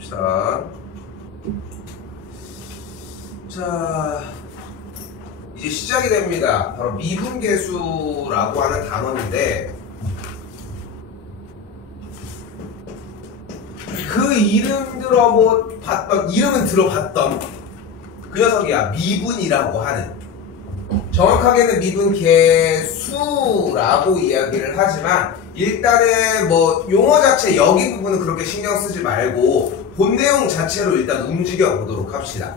봅시다. 자, 이제 시작이 됩니다. 바로 미분계수라고 하는 단어인데, 그 이름은 들어봤던 그 녀석이야. 미분이라고 하는. 정확하게는 미분계수라고 이야기를 하지만, 일단은 뭐 용어 자체 여기 부분은 그렇게 신경 쓰지 말고 본 내용 자체로 일단 움직여 보도록 합시다.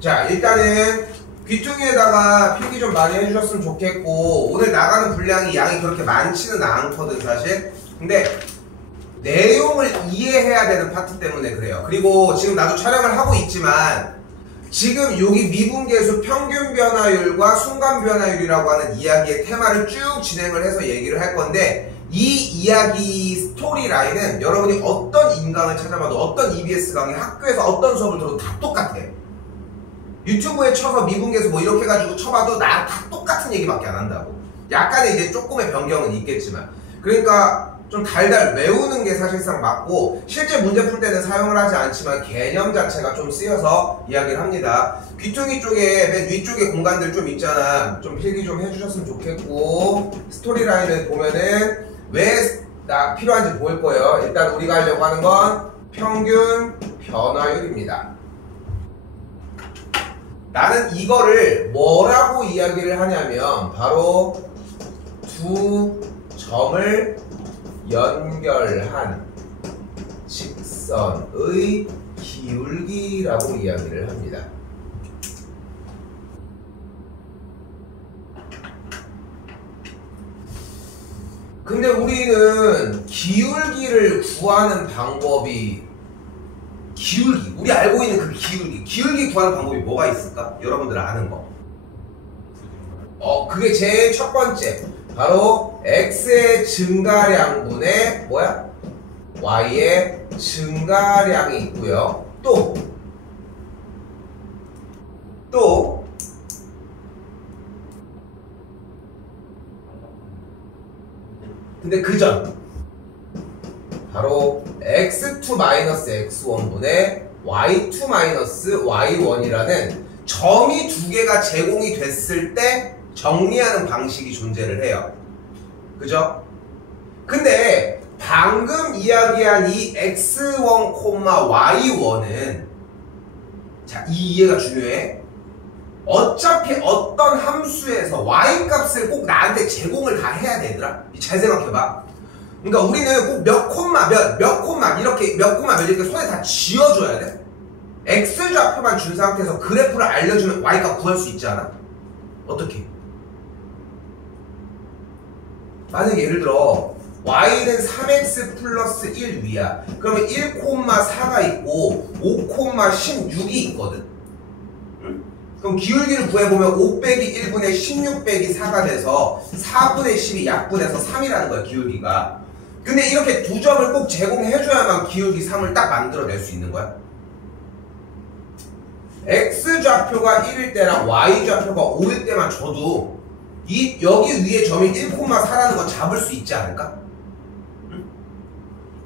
자, 일단은 귀퉁이에다가 필기 좀 많이 해주셨으면 좋겠고, 오늘 나가는 분량이 양이 그렇게 많지는 않거든 사실. 근데 내용을 이해해야 되는 파트 때문에 그래요. 그리고 지금 나도 촬영을 하고 있지만 지금 여기 미분계수 평균 변화율과 순간 변화율이라고 하는 이야기의 테마를 쭉 진행을 해서 얘기를 할 건데, 이 이야기 스토리 라인은 여러분이 어떤 인강을 찾아봐도 어떤 EBS 강의, 학교에서 어떤 수업을 들어도 다 똑같아. 유튜브에 쳐서 미분계수 뭐 이렇게 해가지고 쳐봐도 나 다 똑같은 얘기밖에 안 한다고. 약간의 이제 조금의 변경은 있겠지만, 그러니까 좀 달달 외우는 게 사실상 맞고, 실제 문제 풀 때는 사용을 하지 않지만 개념 자체가 좀 쓰여서 이야기를 합니다. 귀퉁이 쪽에 맨 위쪽에 공간들 좀 있잖아. 좀 필기 좀 해주셨으면 좋겠고, 스토리 라인을 보면은 왜 필요한지 보일 거예요. 일단 우리가 하려고 하는 건 평균 변화율입니다. 나는 이거를 뭐라고 이야기를 하냐면 바로 두 점을 연결한 직선의 기울기라고 이야기를 합니다. 근데 우리는 기울기를 구하는 방법이, 기울기, 우리 알고 있는 그 기울기 구하는 방법이 뭐가 있을까? 여러분들 아는 거. 그게 제일 첫 번째. 바로 x의 증가량분의 뭐야? y의 증가량이 있고요. 또 근데 그 점 바로 x2-x1분의 y2-y1이라는 점이 두 개가 제공이 됐을 때 정리하는 방식이 존재를 해요. 그죠? 근데 방금 이야기한 이 x1, y1은, 자, 이 이해가 중요해. 어차피 어떤 함수에서 y 값을 꼭 나한테 제공을 다 해야 되더라. 잘 생각해봐. 그러니까 우리는 꼭 몇 콤마 이렇게 손에 다 쥐어줘야 돼. x 좌표만 준 상태에서 그래프를 알려주면 y 값 구할 수 있지 않아? 어떻게? 만약에 예를 들어 y는 3x 플러스 1 위야. 그러면 1,4가 있고 5,16이 있거든. 그럼 기울기를 구해보면 5 빼기 1분의 16 빼기 4가 돼서 4분의 10이 약분해서 3이라는 거야, 기울기가. 근데 이렇게 두 점을 꼭 제공해줘야만 기울기 3을 딱 만들어낼 수 있는 거야. x좌표가 1일 때랑 y좌표가 5일 때만 줘도 여기 위에 점이 1,4라는 거 잡을 수 있지 않을까? 응?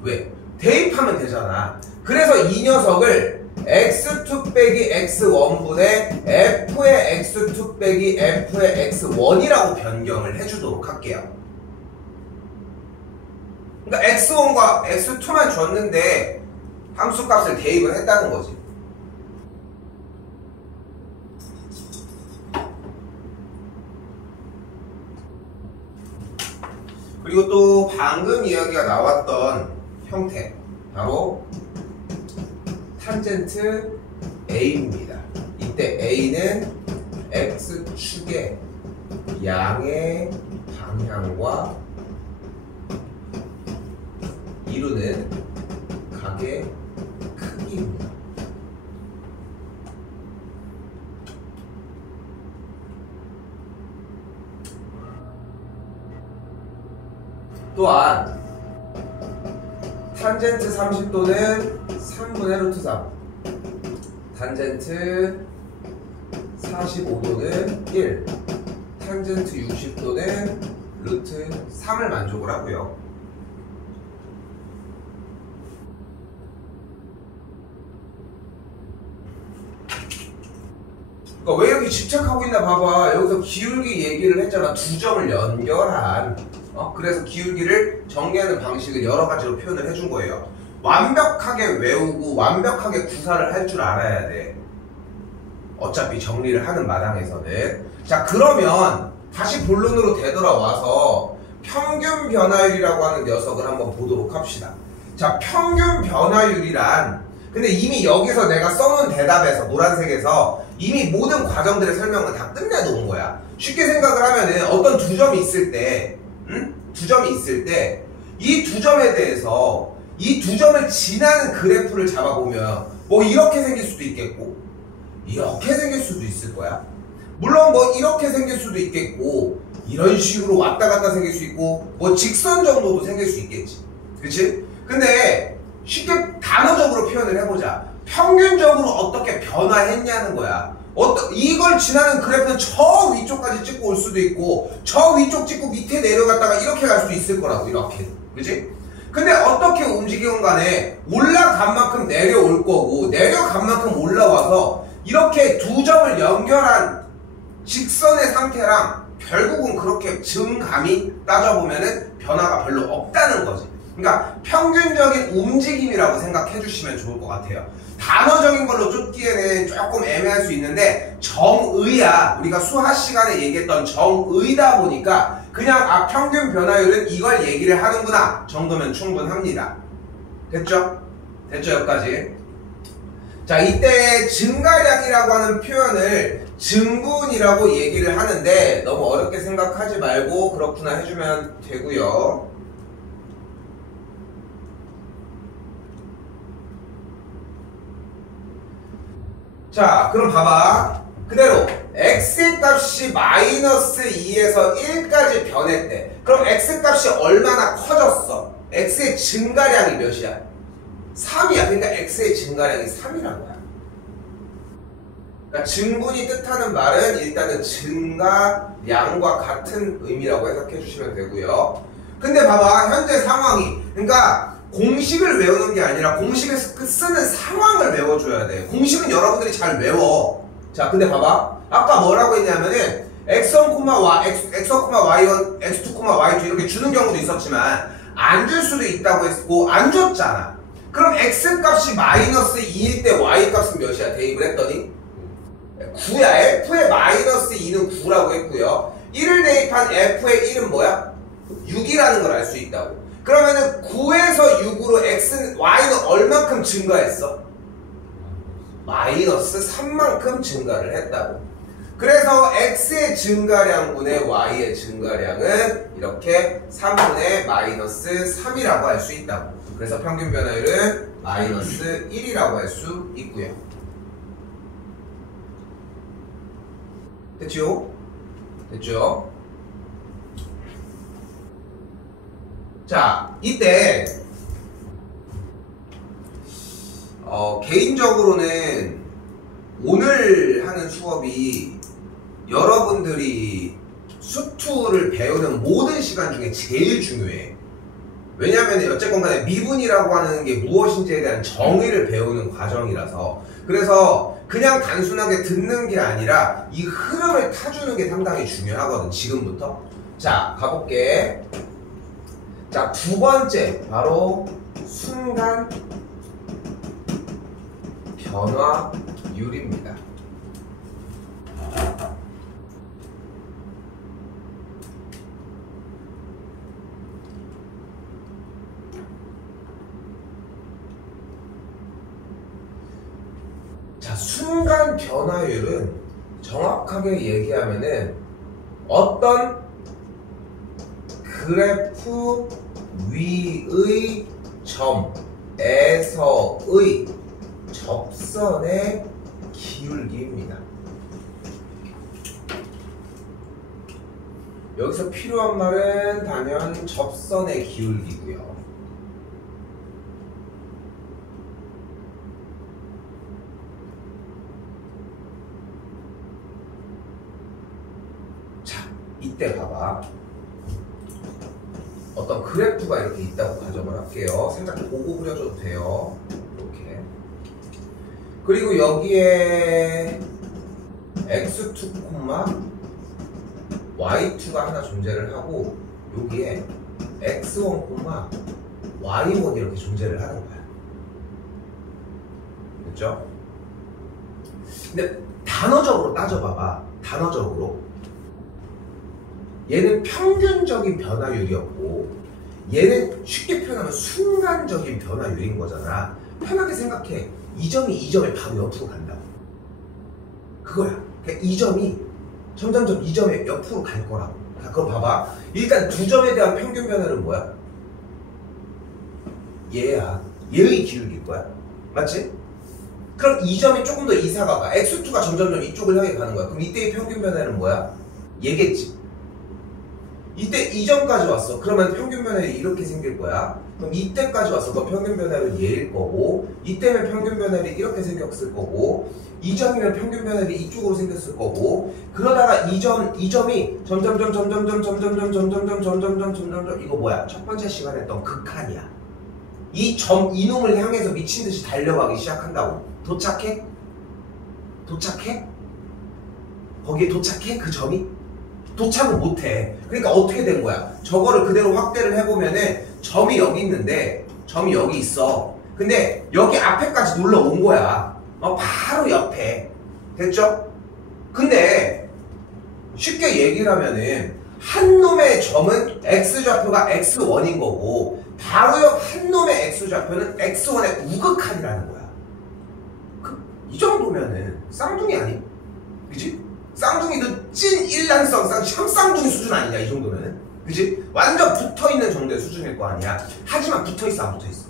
왜? 대입하면 되잖아. 그래서 이 녀석을 x2 빼기 x1분의 f의 x2 빼기 f의 x1이라고 변경을 해주도록 할게요. 그러니까 x1과 x2만 줬는데 함수값을 대입을 했다는 거지. 그리고 또 방금 이야기가 나왔던 형태, 바로 탄젠트 A입니다. 이때 A는 X축의 양의 방향과 이루는 각의 크기입니다. 또한 탄젠트 30도는 3분의 루트 3, 탄젠트 45도는 1, 탄젠트 60도는 루트 3을 만족을 하고요. 그러니까 왜 이렇게 집착하고 있나 봐봐. 여기서 기울기 얘기를 했잖아. 두 점을 연결한. 그래서 기울기를 정리하는 방식을 여러 가지로 표현을 해준 거예요. 완벽하게 외우고 완벽하게 구사를 할 줄 알아야 돼. 어차피 정리를 하는 마당에서는. 자, 그러면 다시 본론으로 되돌아와서 평균 변화율이라고 하는 녀석을 한번 보도록 합시다. 자, 평균 변화율이란, 근데 이미 여기서 내가 써놓은 대답에서 노란색에서 이미 모든 과정들의 설명은 다 끝내놓은 거야. 쉽게 생각을 하면은 어떤 두 점이 있을 때, 두 점이 있을 때 이 두 점에 대해서 이 두 점을 지나는 그래프를 잡아보면 뭐 이렇게 생길 수도 있겠고 이렇게 생길 수도 있을 거야. 물론 뭐 이렇게 생길 수도 있겠고 이런 식으로 왔다 갔다 생길 수 있고 뭐 직선 정도도 생길 수 있겠지. 그치? 근데 쉽게 단어적으로 표현을 해보자. 평균적으로 어떻게 변화했냐는 거야. 이걸 지나는 그래프는 저 위쪽까지 찍고 올 수도 있고 저 위쪽 찍고 밑에 내려갔다가 이렇게 갈 수도 있을 거라고. 이렇게. 그치? 근데 어떻게 움직이건 간에 올라간 만큼 내려올 거고 내려간 만큼 올라와서 이렇게 두 점을 연결한 직선의 상태랑 결국은 그렇게 증감이 따져보면은 변화가 별로 없다는 거지. 그러니까 평균적인 움직임이라고 생각해 주시면 좋을 것 같아요. 단어적인 걸로 쫓기에는 조금 애매할 수 있는데 정의야. 우리가 수학 시간에 얘기했던 정의다 보니까 그냥 평균 변화율은 이걸 얘기를 하는구나 정도면 충분합니다. 됐죠? 됐죠? 여기까지. 자, 이때 증가량이라고 하는 표현을 증분이라고 얘기를 하는데 너무 어렵게 생각하지 말고 그렇구나 해주면 되고요. 자, 그럼 봐봐. 그대로 x의 값이 마이너스 2에서 1까지 변했대. 그럼 x 값이 얼마나 커졌어? x의 증가량이 몇이야? 3이야. 그러니까 x의 증가량이 3이란 거야. 그러니까 증분이 뜻하는 말은 일단은 증가량과 같은 의미라고 해석해 주시면 되고요. 근데 봐봐. 현재 상황이, 그러니까 공식을 외우는 게 아니라 공식을 쓰는 상황을 외워줘야 돼. 공식은 여러분들이 잘 외워. 자, 근데 봐봐. 아까 뭐라고 했냐면은 x1, x1, y1, x2, y2 이렇게 주는 경우도 있었지만 안 줄 수도 있다고 했고 안 줬잖아. 그럼 x 값이 마이너스 2일 때 y 값은 몇이야? 대입을 했더니 9야. f의 마이너스 2는 9라고 했고요. 1을 대입한 f의 1은 뭐야? 6이라는 걸 알 수 있다고. 그러면은 9에서 6으로 y는 얼만큼 증가했어? 마이너스 3만큼 증가를 했다고. 그래서 x의 증가량분의 y의 증가량은 이렇게 3분의 마이너스 3이라고 할 수 있다고. 그래서 평균 변화율은 마이너스 1이라고 할 수 있고요. 됐죠? 됐죠? 자, 이때 개인적으로는 오늘 하는 수업이 여러분들이 수투를 배우는 모든 시간 중에 제일 중요해. 왜냐하면 어쨌건 간에 미분이라고 하는 게 무엇인지에 대한 정의를 배우는 과정이라서. 그래서 그냥 단순하게 듣는 게 아니라 이 흐름을 타주는 게 상당히 중요하거든. 지금부터. 자, 가볼게. 자, 두 번째 바로 순간 변화율입니다. 자, 순간 변화율은 정확하게 얘기하면은 어떤 그래프 위의 점에서의 접선의 기울기입니다. 여기서 필요한 말은 단연 접선의 기울기고요. 자, 이때 봐봐. 어떤 그래프가 이렇게 있다고 가정을 할게요. 살짝 보고 그려줘도 돼요. 이렇게. 그리고 여기에 x2, y2가 하나 존재를 하고 여기에 x1, y1 이렇게 존재를 하는 거야. 됐죠? 근데 단어적으로 따져봐봐. 단어적으로 얘는 평균적인 변화율이었고 얘는 쉽게 표현하면 순간적인 변화율인 거잖아. 편하게 생각해. 이 점이 이 점에 바로 옆으로 간다고. 그거야. 그러니까 이 점이 점점점 이 점에 옆으로 갈 거라고. 자, 그럼 봐봐. 일단 두 점에 대한 평균 변화는 뭐야? 얘야. 얘의 기울기일 거야. 맞지? 그럼 이 점이 조금 더 이사가 가. x2가 점점점 이쪽을 향해 가는 거야. 그럼 이때의 평균 변화는 뭐야? 얘겠지. 이때 이 점까지 왔어. 그러면 평균 변화율이 이렇게 생길 거야. 그럼 이때까지 왔어. 그럼 평균 변화율은 얘일 거고, 이때면 평균 변화율이 이렇게 생겼을 거고, 이 점이면 평균 변화율이 이쪽으로 생겼을 거고, 그러다가 이 점이 점점점 이거 뭐야? 첫 번째 시간에 했던 극한이야. 이놈을 향해서 미친 듯이 달려가기 시작한다고. 도착해? 거기에 도착해? 그 점이? 도착은 못해. 그러니까 어떻게 된 거야? 저거를 그대로 확대를 해보면은 점이 여기 있는데 점이 여기 있어. 근데 여기 앞에까지 놀러 온 거야. 바로 옆에. 됐죠? 근데 쉽게 얘기를 하면은 한 놈의 점은 x좌표가 x1인 거고 바로 옆 한 놈의 x좌표는 x1의 우극한이라는 거야. 이 정도면은 쌍둥이 아니? 그치? 쌍둥이도 찐 일란성 쌍둥이 수준 아니냐 이 정도면은. 그치? 완전 붙어있는 정도의 수준일 거 아니야. 하지만 붙어있어 안 붙어있어?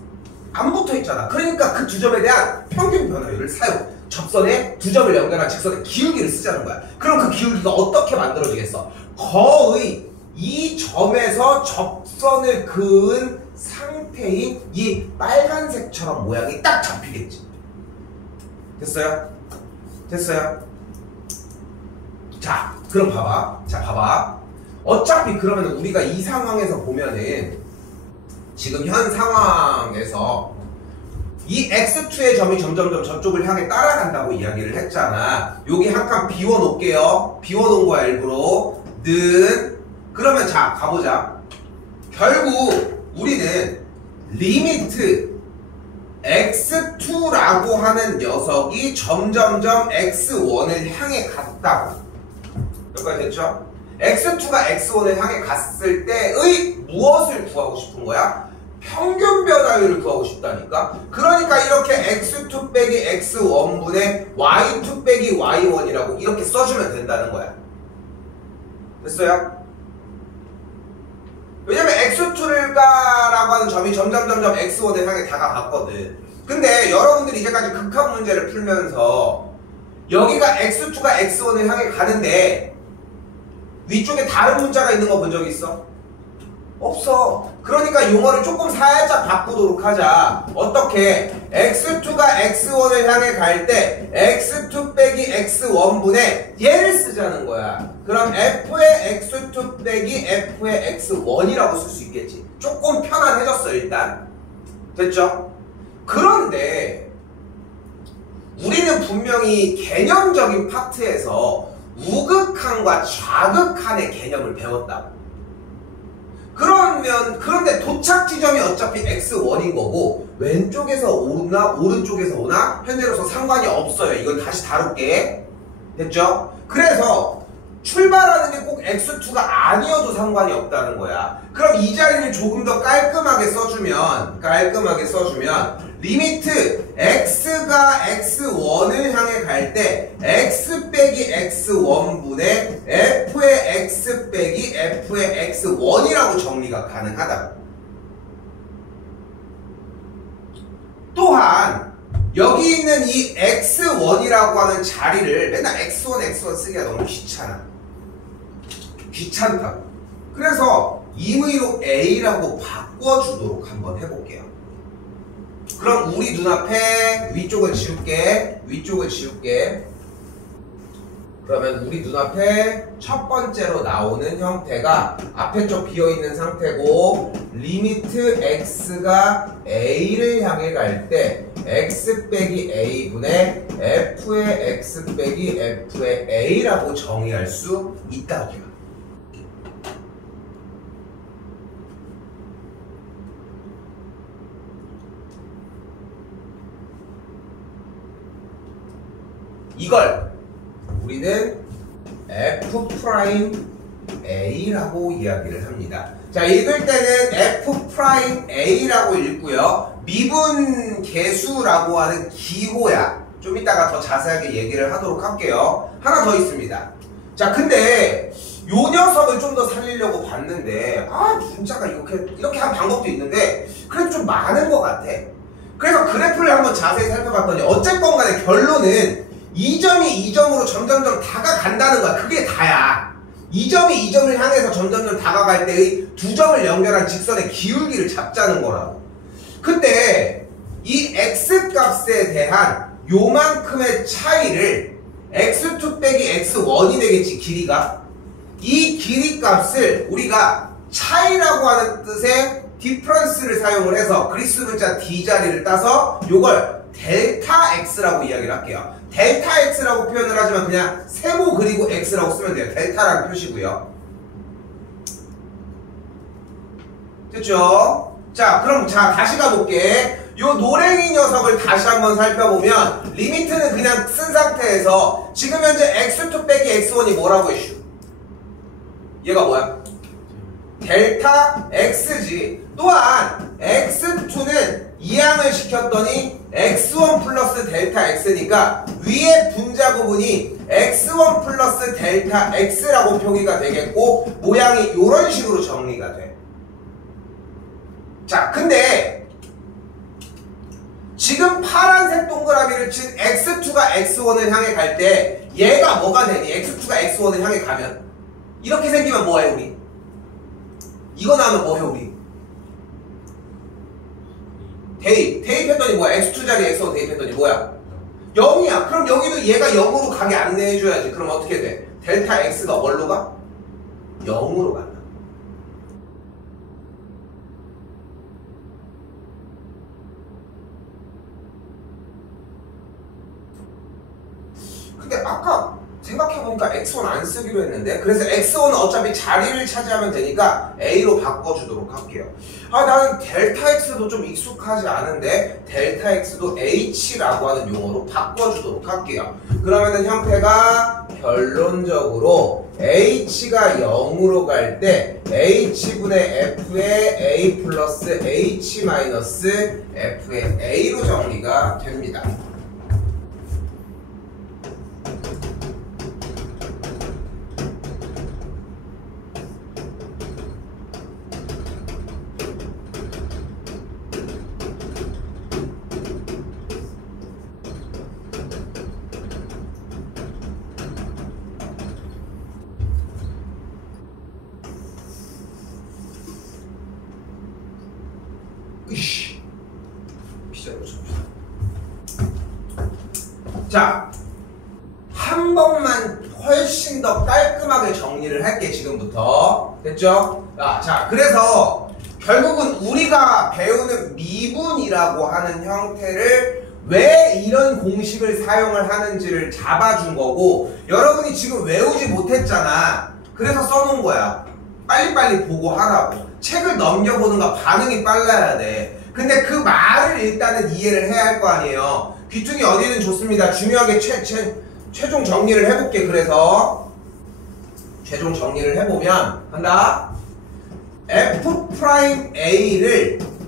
안 붙어있잖아. 그러니까 그 두 점에 대한 평균 변화율을 사용. 접선에 두 점을 연결한 직선의 기울기를 쓰자는 거야. 그럼 그 기울기가 어떻게 만들어지겠어? 거의 이 점에서 접선을 그은 상태인 이 빨간색처럼 모양이 딱 잡히겠지. 됐어요? 됐어요? 자, 그럼 봐봐. 자, 봐봐. 어차피 그러면 우리가 이 상황에서 보면은 지금 현 상황에서 이 x2의 점이 점점점 저쪽을 향해 따라간다고 이야기를 했잖아. 여기 한 칸 비워놓을게요. 비워놓은 거야 일부러. 그러면 자, 가보자. 결국 우리는 리미트 x2라고 하는 녀석이 점점점 x1을 향해 갔다고. 여기까지 됐죠? x2가 x1을 향해 갔을 때의 무엇을 구하고 싶은 거야? 평균 변화율을 구하고 싶다니까? 그러니까 이렇게 x2 빼기 x1분의 y2 빼기 y1이라고 이렇게 써주면 된다는 거야. 됐어요? 왜냐면 x2라고 하는 점이 점점점점 x1을 향해 다가갔거든. 근데 여러분들이 이제까지 극한 문제를 풀면서 여기가 x2가 x1을 향해 가는데 위쪽에 다른 문자가 있는 거 본 적 있어? 없어. 그러니까 용어를 조금 살짝 바꾸도록 하자. 어떻게? x2가 x1을 향해 갈 때 x2 빼기 x1분의 얘를 쓰자는 거야. 그럼 f의 x2 빼기 f의 x1이라고 쓸 수 있겠지. 조금 편안해졌어 일단. 됐죠? 그런데 우리는 분명히 개념적인 파트에서 우극한과 좌극한의 개념을 배웠다고. 그런데 도착 지점이 어차피 x1인 거고 왼쪽에서 오나 오른쪽에서 오나 현재로서 상관이 없어요. 이건 다시 다룰게. 됐죠? 그래서 출발하는 게 꼭 x2가 아니어도 상관이 없다는 거야. 그럼 이 자리를 조금 더 깔끔하게 써주면 리미트 x가 x1을 향해 갈 때 x 빼기 x1분의 f의 x 빼기 f의 x1이라고 정리가 가능하다고. 또한 여기 있는 이 x1이라고 하는 자리를 맨날 x1 쓰기가 너무 귀찮다고. 그래서 임의로 a라고 바꿔주도록 한번 해볼게요. 그럼 우리 눈앞에 위쪽을 지울게. 그러면 우리 눈앞에 첫 번째로 나오는 형태가 앞에 쪽 비어있는 상태고 리미트 x가 a를 향해 갈 때 x 빼기 a분의 f의 x 빼기 f의 a라고 정의할 수 있다고요. 이걸 우리는 f'A라고 이야기를 합니다. 자, 읽을 때는 f'A라고 읽고요. 미분 계수라고 하는 기호야. 좀 이따가 더 자세하게 얘기를 하도록 할게요. 하나 더 있습니다. 자, 근데 요 녀석을 좀 더 살리려고 봤는데 문자가 이렇게 한 방법도 있는데 그래도 좀 많은 것 같아. 그래서 그래프를 한번 자세히 살펴봤더니 어쨌건 간에 결론은 이 점이 이 점으로 점점점 다가간다는 거야. 그게 다야. 이 점이 이 점을 향해서 점점점 다가갈 때의 두 점을 연결한 직선의 기울기를 잡자는 거라고. 근데 이 x 값에 대한 요만큼의 차이를 x2 빼기 x1이 되겠지, 길이가. 이 길이 값을 우리가 차이라고 하는 뜻의 디퍼런스를 사용을 해서 그리스 문자 d 자리를 따서 요걸 델타 x라고 이야기를 할게요. 델타 x라고 표현을 하지만 그냥 세모 그리고 x라고 쓰면 돼요. 델타라는 표시고요. 됐죠? 자, 그럼 다시 가볼게. 요 노랭이 녀석을 다시 한번 살펴보면 리미트는 그냥 쓴 상태에서 지금 현재 x2 빼기 x1이 뭐라고 했슈? 얘가 뭐야? 델타 x지. 또한 x2는 이항을 시켰더니 x1 플러스 델타 x니까 위에 분자 부분이 x1 플러스 델타 x라고 표기가 되겠고 모양이 이런 식으로 정리가 돼. 자, 근데 지금 파란색 동그라미를 친 x2가 x1을 향해 갈 때 얘가 뭐가 되니? x2가 x1을 향해 가면 이렇게 생기면 뭐해 우리? 이거 나오면 뭐해 우리? 대입했더니 뭐야? x2 자리에 x1 대입했더니 뭐야? 0이야. 그럼 여기도 얘가 0으로 가게 안내해줘야지. 그럼 어떻게 돼? 델타 x가 뭘로 가? 0으로 간다. 근데 아까 생각해보니까 x1 안 쓰기로 했는데 그래서 x1은 어차피 자리를 차지하면 되니까 a로 바꿔주도록 할게요. 나는 델타 x도 좀 익숙하지 않은데 델타 x도 h라고 하는 용어로 바꿔주도록 할게요. 그러면은 형태가 결론적으로 h가 0으로 갈 때 h분의 f의 a 플러스 h 마이너스 f의 a로 정리가 됩니다. 자, 한 번만 훨씬 더 깔끔하게 정리를 할게, 지금부터. 됐죠? 자, 그래서 결국은 우리가 배우는 미분이라고 하는 형태를 왜 이런 공식을 사용을 하는지를 잡아준 거고, 여러분이 지금 외우지 못했잖아. 그래서 써놓은 거야. 빨리빨리 보고 하라고. 책을 넘겨보는가 반응이 빨라야 돼. 근데 그 말을 일단은 이해를 해야 할 거 아니에요. 귀퉁이 어디든 좋습니다. 중요하게 최종 정리를 해볼게. 그래서 최종 정리를 해보면 한다. f'A를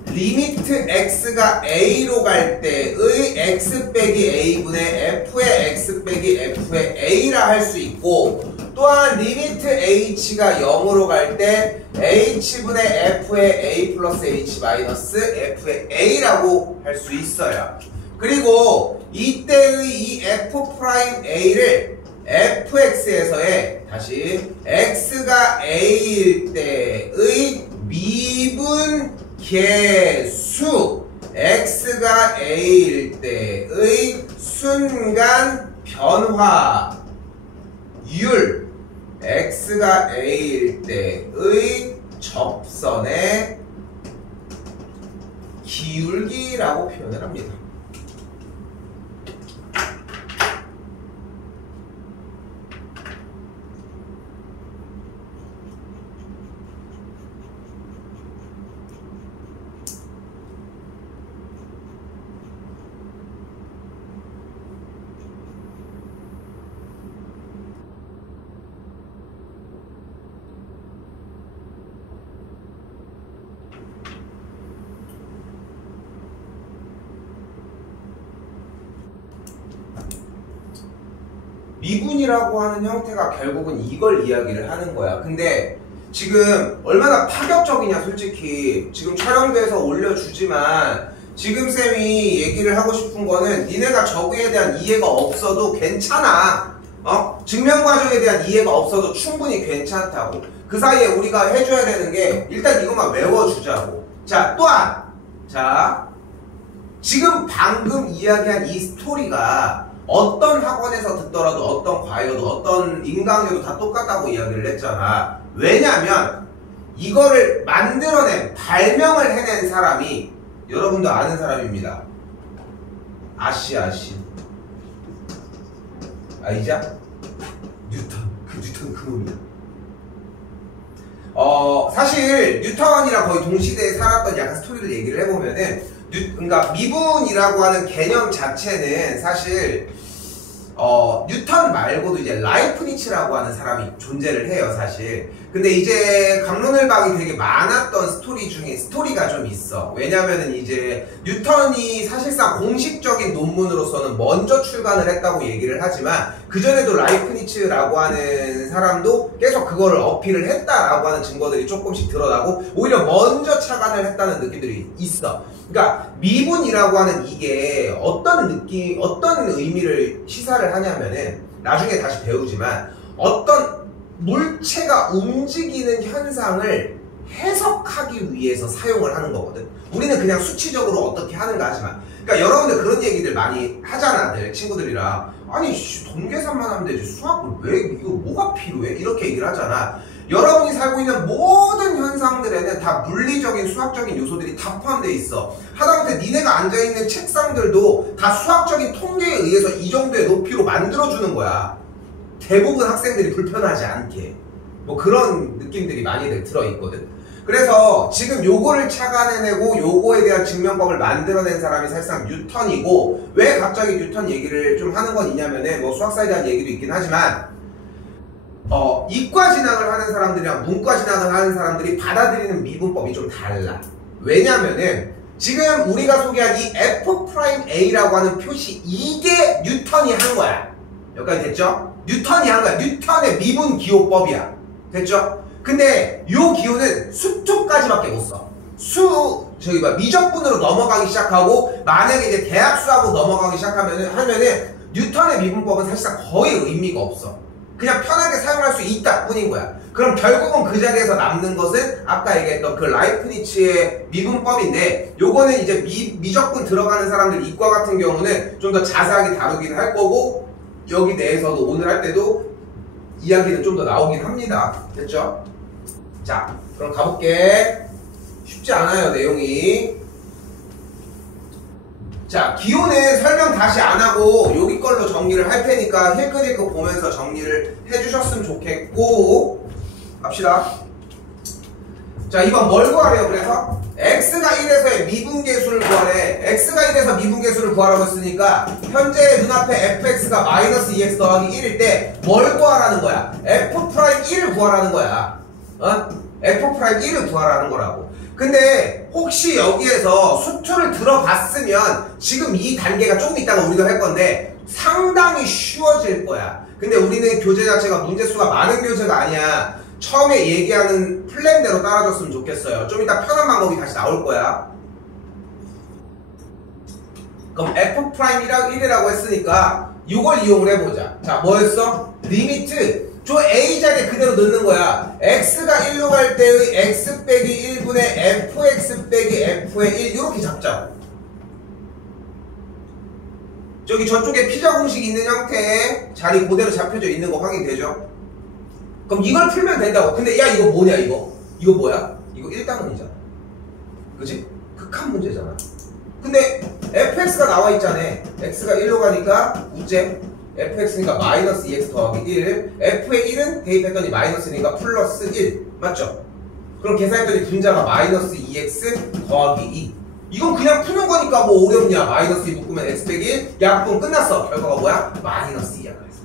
리미트 x가 a로 갈 때의 x 빼기 a분의 f의 x 빼기 f의 a라 할 수 있고, 또한 리미트 h가 0으로 갈 때 h분의 f의 a 플러스 h 마이너스 f의 a라고 할 수 있어요. 그리고 이때의 이 f'A를 fx에서의 다시 x가 a일 때의 미분 계수 x가 a일 때의 순간 변화율 x가 a일 때의 접선의 기울기라고 표현을 합니다. 미분이라고 하는 형태가 결국은 이걸 이야기를 하는 거야. 근데 지금 얼마나 파격적이냐 솔직히. 지금 촬영돼서 올려주지만 지금 쌤이 얘기를 하고 싶은 거는 니네가 저거에 대한 이해가 없어도 괜찮아. 증명 과정에 대한 이해가 없어도 충분히 괜찮다고. 그 사이에 우리가 해줘야 되는 게 일단 이것만 외워주자고. 자, 또한 자, 지금 방금 이야기한 이 스토리가 어떤 학원에서 듣더라도 어떤 과외도 어떤 인강에도 다 똑같다고 이야기를 했잖아. 왜냐면 이거를 만들어낸 발명을 해낸 사람이 여러분도 아는 사람입니다. 아시 아이작 뉴턴. 그 뉴턴 그놈이야. 사실 뉴턴이랑 거의 동시대에 살았던 약간 스토리를 얘기를 해보면은 그러니까 미분이라고 하는 개념 자체는 사실 뉴턴 말고도 이제 라이프니츠라고 하는 사람이 존재를 해요, 사실. 근데 이제 갑론을박이 되게 많았던 스토리 중에 스토리가 좀 있어. 왜냐면은 이제 뉴턴이 사실상 공식적인 논문으로서는 먼저 출간을 했다고 얘기를 하지만 그전에도 라이프니츠라고 하는 사람도 계속 그거를 어필을 했다라고 하는 증거들이 조금씩 드러나고 오히려 먼저 착안을 했다는 느낌들이 있어. 그러니까 미분이라고 하는 이게 어떤 느낌, 어떤 의미를 시사를 하냐면은 나중에 다시 배우지만 어떤 물체가 움직이는 현상을 해석하기 위해서 사용을 하는 거거든. 우리는 그냥 수치적으로 어떻게 하는가 하지만, 그러니까 여러분들 그런 얘기들 많이 하잖아, 늘 친구들이랑. 아니 돈 계산만 하면 되지 수학을 왜 이거 뭐가 필요해? 이렇게 얘기를 하잖아. 여러분이 살고 있는 모든 현상들에는 다 물리적인 수학적인 요소들이 다 포함되어 있어. 하다못해 니네가 앉아있는 책상들도 다 수학적인 통계에 의해서 이 정도의 높이로 만들어주는 거야. 대부분 학생들이 불편하지 않게. 뭐 그런 느낌들이 많이들 들어있거든. 그래서 지금 요거를 착안해내고 요거에 대한 증명법을 만들어낸 사람이 사실상 뉴턴이고, 왜 갑자기 뉴턴 얘기를 좀 하는 건 있냐면은 뭐 수학사에 대한 얘기도 있긴 하지만 이과 진학을 하는 사람들이랑 문과 진학을 하는 사람들이 받아들이는 미분법이 좀 달라. 왜냐면은 지금 우리가 소개한 이 F'A라고 하는 표시, 이게 뉴턴이 한 거야. 여기까지 됐죠? 뉴턴이 한 거야. 뉴턴의 미분 기호법이야. 됐죠? 근데 요 기호는 수투까지밖에 못 써. 미적분으로 넘어가기 시작하고, 만약에 이제 대학 수학으로 넘어가기 하면은 뉴턴의 미분법은 사실상 거의 의미가 없어. 그냥 편하게 사용할 수 있다 뿐인 거야. 그럼 결국은 그 자리에서 남는 것은 아까 얘기했던 그 라이프니츠의 미분법인데, 요거는 이제 미적분 들어가는 사람들 이과 같은 경우는 좀 더 자세하게 다루긴 할 거고, 여기 내에서도 오늘 할 때도 이야기는 좀 더 나오긴 합니다. 됐죠? 자, 그럼 가볼게. 쉽지 않아요, 내용이. 자, 기호는 설명 다시 안 하고 여기 걸로 정리를 할 테니까 힐끗힐끗 보면서 정리를 해주셨으면 좋겠고, 갑시다. 자, 이번 뭘 구하래요? 그래서 x가 1에서의 미분계수를 구하래. x가 1에서 미분계수를 구하라고 했으니까 현재 눈앞에 fx가 마이너스 2x 더하기 1일 때 뭘 구하라는 거야? f'1을 구하라는 거야. f'1을 구하라는 거라고. 근데 혹시 여기에서 수투를 들어봤으면 지금 이 단계가 조금 있다가 우리가 할 건데 상당히 쉬워질 거야. 근데 우리는 교재 자체가 문제수가 많은 교재가 아니야. 처음에 얘기하는 플랜대로 따라줬으면 좋겠어요. 좀 이따 편한 방법이 다시 나올 거야. 그럼 f'1이라고 했으니까 이걸 이용을 해보자. 자, 뭐였어? 리미트. 저 a 자리에 그대로 넣는 거야. x가 1로 갈 때의 x 빼기 1분의 fx 빼기 f의 1 이렇게 잡자고. 저쪽에 피자 공식이 있는 형태의 자리 그대로 잡혀져 있는 거 확인되죠? 그럼 이걸 풀면 된다고. 근데 야, 이거 뭐냐, 이거 뭐야? 이거 1단원이잖아. 그치? 극한 문제잖아. 근데 fx가 나와 있잖아. x가 1로 가니까 우째 fx니까 마이너스 2x 더하기 1, f의 1은 대입했더니 마이너스니까 플러스 1 맞죠? 그럼 계산했더니 분자가 마이너스 2x 더하기 2. 이건 그냥 푸는 거니까 뭐 어렵냐. 마이너스 2 묶으면 x 빼기 1, 약분 끝났어. 결과가 뭐야? 마이너스 2야. 그래서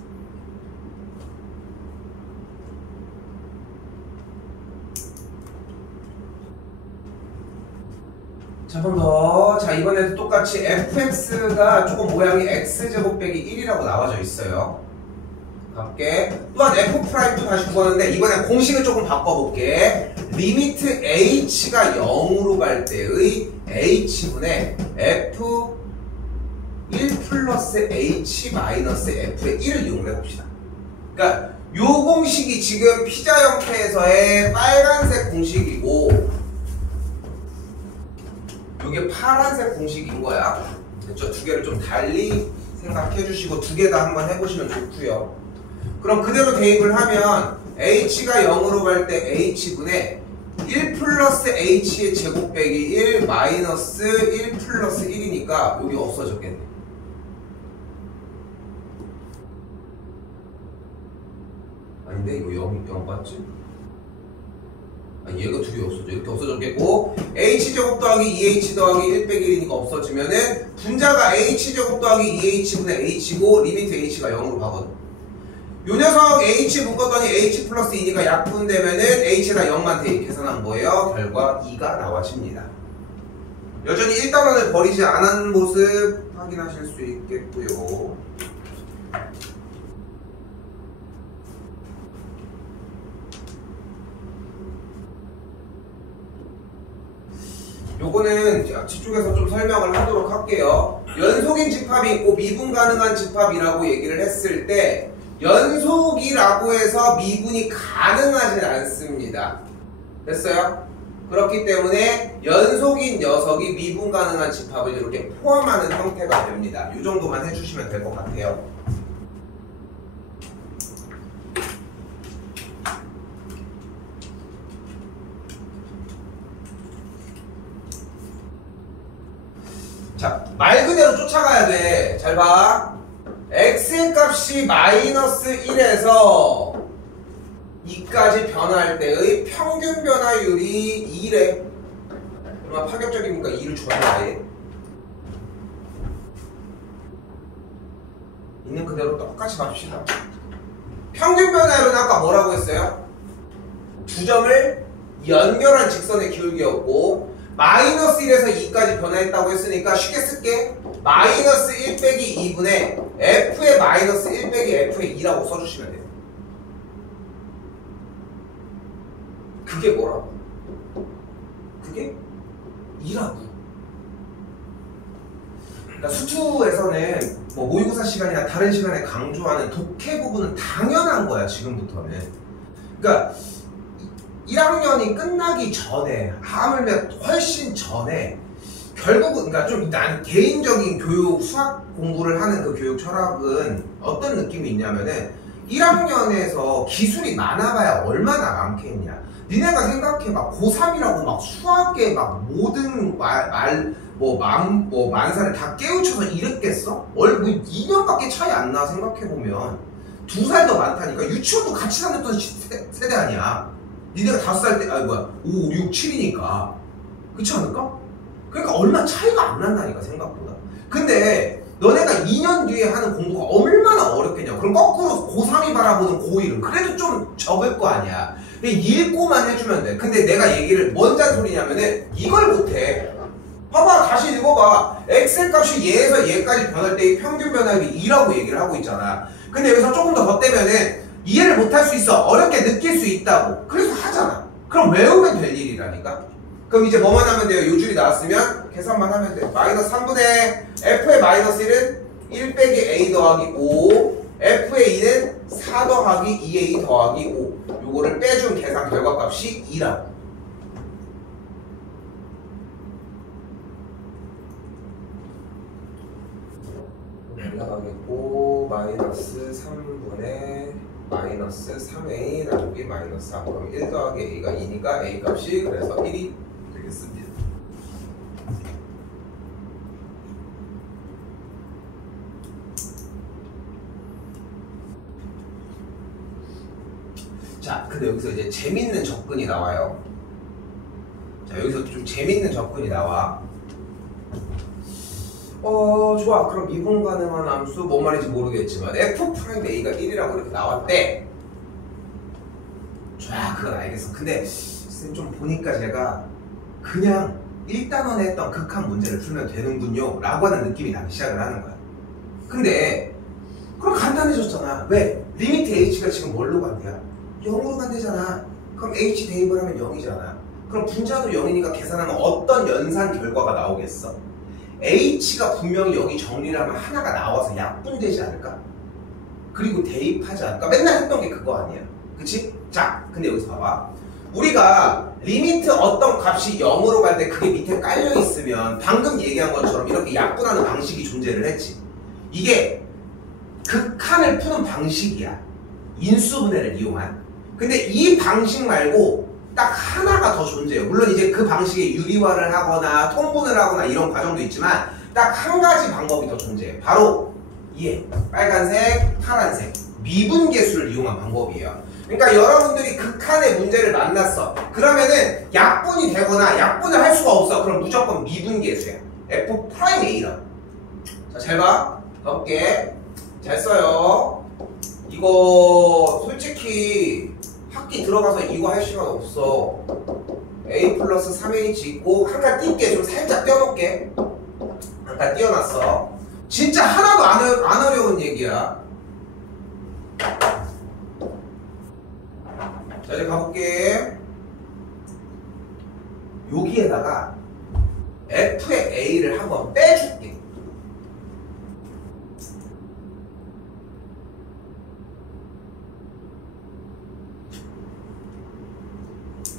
자, 한 번 더. 자, 이번에도 똑같이 fx가 조금 모양이 x제곱 빼기 1이라고 나와져 있어요. 갈게. 또한 F'도 다시 구하는데 이번엔 공식을 조금 바꿔볼게. 리미트 H가 0으로 갈 때의 H분의 F 1 플러스 H 마이너스 F의 1을 이용을 해봅시다. 그러니까 요 공식이 지금 피자 형태에서의 빨간색 공식이고 요게 파란색 공식인 거야. 그렇죠? 두 개를 좀 달리 생각해 주시고 두 개 다 한번 해보시면 좋고요. 그럼 그대로 대입을 하면 H가 0으로 갈 때 H분의 1 플러스 H의 제곱 빼기 1 마이너스 1 플러스 1이니까 여기 없어졌겠네. 아닌데 이거 0 맞지? 아니 얘가 두 개 없어져. 이렇게 없어졌겠고 H제곱 더하기 2H 더하기 1 빼기 1이니까 없어지면은 분자가 H제곱 더하기 2H분의 H고 리미트 H가 0으로 가거든. 요 녀석 H 묶었더니 H 플러스 2니까 약분되면은 H에다 0만 대입해서는 뭐예요? 결과 2가 나와집니다. 여전히 1단원을 버리지 않은 모습 확인하실 수 있겠고요. 요거는 뒤쪽에서 좀 설명을 하도록 할게요. 연속인 집합이 있고 미분 가능한 집합이라고 얘기를 했을 때 연속이라고 해서 미분이 가능하진 않습니다. 됐어요? 그렇기 때문에 연속인 녀석이 미분 가능한 집합을 이렇게 포함하는 형태가 됩니다. 이 정도만 해주시면 될 것 같아요. 자, 말 그대로 쫓아가야 돼. 잘 봐. x 값이 마이너스 1에서 2까지 변화할 때의 평균 변화율이 2래. 얼마나 파격적입니까? 2를 줘야 돼. 있는 그대로 똑같이 봐줍시다. 평균 변화율은 아까 뭐라고 했어요? 두 점을 연결한 직선의 기울기였고 마이너스 1에서 2까지 변화했다고 했으니까 쉽게 쓸게. 마이너스 1 빼기 2분의 F의 마이너스 1 빼기 F의 2라고 써주시면 돼요. 그게 뭐라고? 그게 2라고. 그러니까 수투에서는 뭐 모의고사 시간이나 다른 시간에 강조하는 독해 부분은 당연한 거야, 지금부터는. 그러니까 1학년이 끝나기 전에, 하물며 훨씬 전에, 결국은, 그러니까 좀 난 개인적인 교육, 수학 공부를 하는 그 교육 철학은 어떤 느낌이 있냐면은 1학년에서 기술이 많아봐야 얼마나 많겠냐. 니네가 생각해, 막 고3이라고 막 수학계 막 모든 만사를 다 깨우쳐서 이랬겠어? 뭐 2년밖에 차이 안 나, 생각해보면. 2살 더 많다니까. 유치원도 같이 다녔던 세대 아니야. 니네가 5살 때, 5, 6, 7이니까. 그렇지 않을까? 그러니까 얼마 차이가 안 난다니까, 생각보다. 근데 너네가 2년 뒤에 하는 공부가 얼마나 어렵겠냐. 그럼 거꾸로 고3이 바라보는 고1은 그래도 좀 적을 거 아니야. 읽고만 해주면 돼. 근데 내가 얘기를 뭔 잔소리냐면은 이걸 못해. 봐봐, 다시 읽어봐. 엑셀 값이 얘에서 얘까지 변할 때의 평균 변화율이 2라고 얘기를 하고 있잖아. 근데 여기서 조금 더 덧대면은 이해를 못할 수 있어. 어렵게 느낄 수 있다고. 그래서 하잖아. 그럼 외우면 될 일이라니까. 그럼 이제 뭐만 하면 돼요? 요 줄이 나왔으면 계산만 하면 돼요. 마이너스 3분의 F의 마이너스 1은 1 빼기 A 더하기 5, F의 2는 4 더하기 2A 더하기 5. 요거를 빼준 계산 결과값이 2라고. 올라가겠고 마이너스 3분의 마이너스 3A 나누기 마이너스 3. 그럼 1 더하기 A가 2니까 A 값이 그래서 1이 되겠습니다. 자, 근데 여기서 이제 재밌는 접근이 나와요. 자, 여기서 좀 재밌는 접근이 나와. 좋아. 그럼 미분 가능한 함수 뭔 말인지 모르겠지만 F'A가 1이라고 이렇게 나왔대. 좋아, 그건 알겠어. 근데 쌤 좀 보니까 제가 그냥 1단원에 했던 극한 문제를 풀면 되는군요 라고 하는 느낌이 나기 시작을 하는 거야. 근데 그럼 간단해졌잖아. 왜? 리미트 h가 지금 뭘로 간대야? 0으로 간대잖아. 그럼 h 대입을 하면 0이잖아. 그럼 분자도 0이니까 계산하면 어떤 연산 결과가 나오겠어? h가 분명히 여기 정리를 하면 하나가 나와서 약분되지 않을까? 그리고 대입하지 않을까? 맨날 했던 게 그거 아니야. 그치? 자, 근데 여기서 봐봐. 우리가 리미트 어떤 값이 0으로 갈 때 그게 밑에 깔려 있으면 방금 얘기한 것처럼 이렇게 약분하는 방식이 존재를 했지. 이게 극한을 푸는 방식이야. 인수분해를 이용한. 근데 이 방식 말고 딱 하나가 더 존재해요. 물론 이제 그 방식에 유리화를 하거나 통분을 하거나 이런 과정도 있지만 딱 한 가지 방법이 더 존재해요. 바로 얘 빨간색, 파란색 미분계수를 이용한 방법이에요. 그러니까 여러분들이 극한의 문제를 만났어. 그러면은 약분이 되거나 약분을 할 수가 없어. 그럼 무조건 미분계수야. F'A라. 자, 잘 봐. 가볼게. 잘 써요. 이거 솔직히 학기 들어가서 이거 할 시간 없어. A 플러스 3H 있고 한 칸 띄울게. 좀 살짝 띄워놓을게. 한 칸 띄워놨어. 진짜 하나도 안 어려운 얘기야. 자, 이제 가볼게. 여기에다가 F의 A를 한번 빼줄게.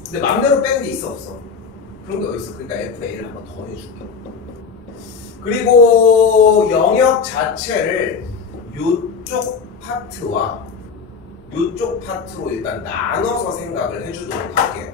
근데 맘대로 빼는 게 있어 없어? 그런 게 어딨어. 그러니까 F의 A를 한번 더 해줄게. 그리고 영역 자체를 이쪽 파트와 이쪽 파트로 일단 나눠서 생각을 해주도록 할게요.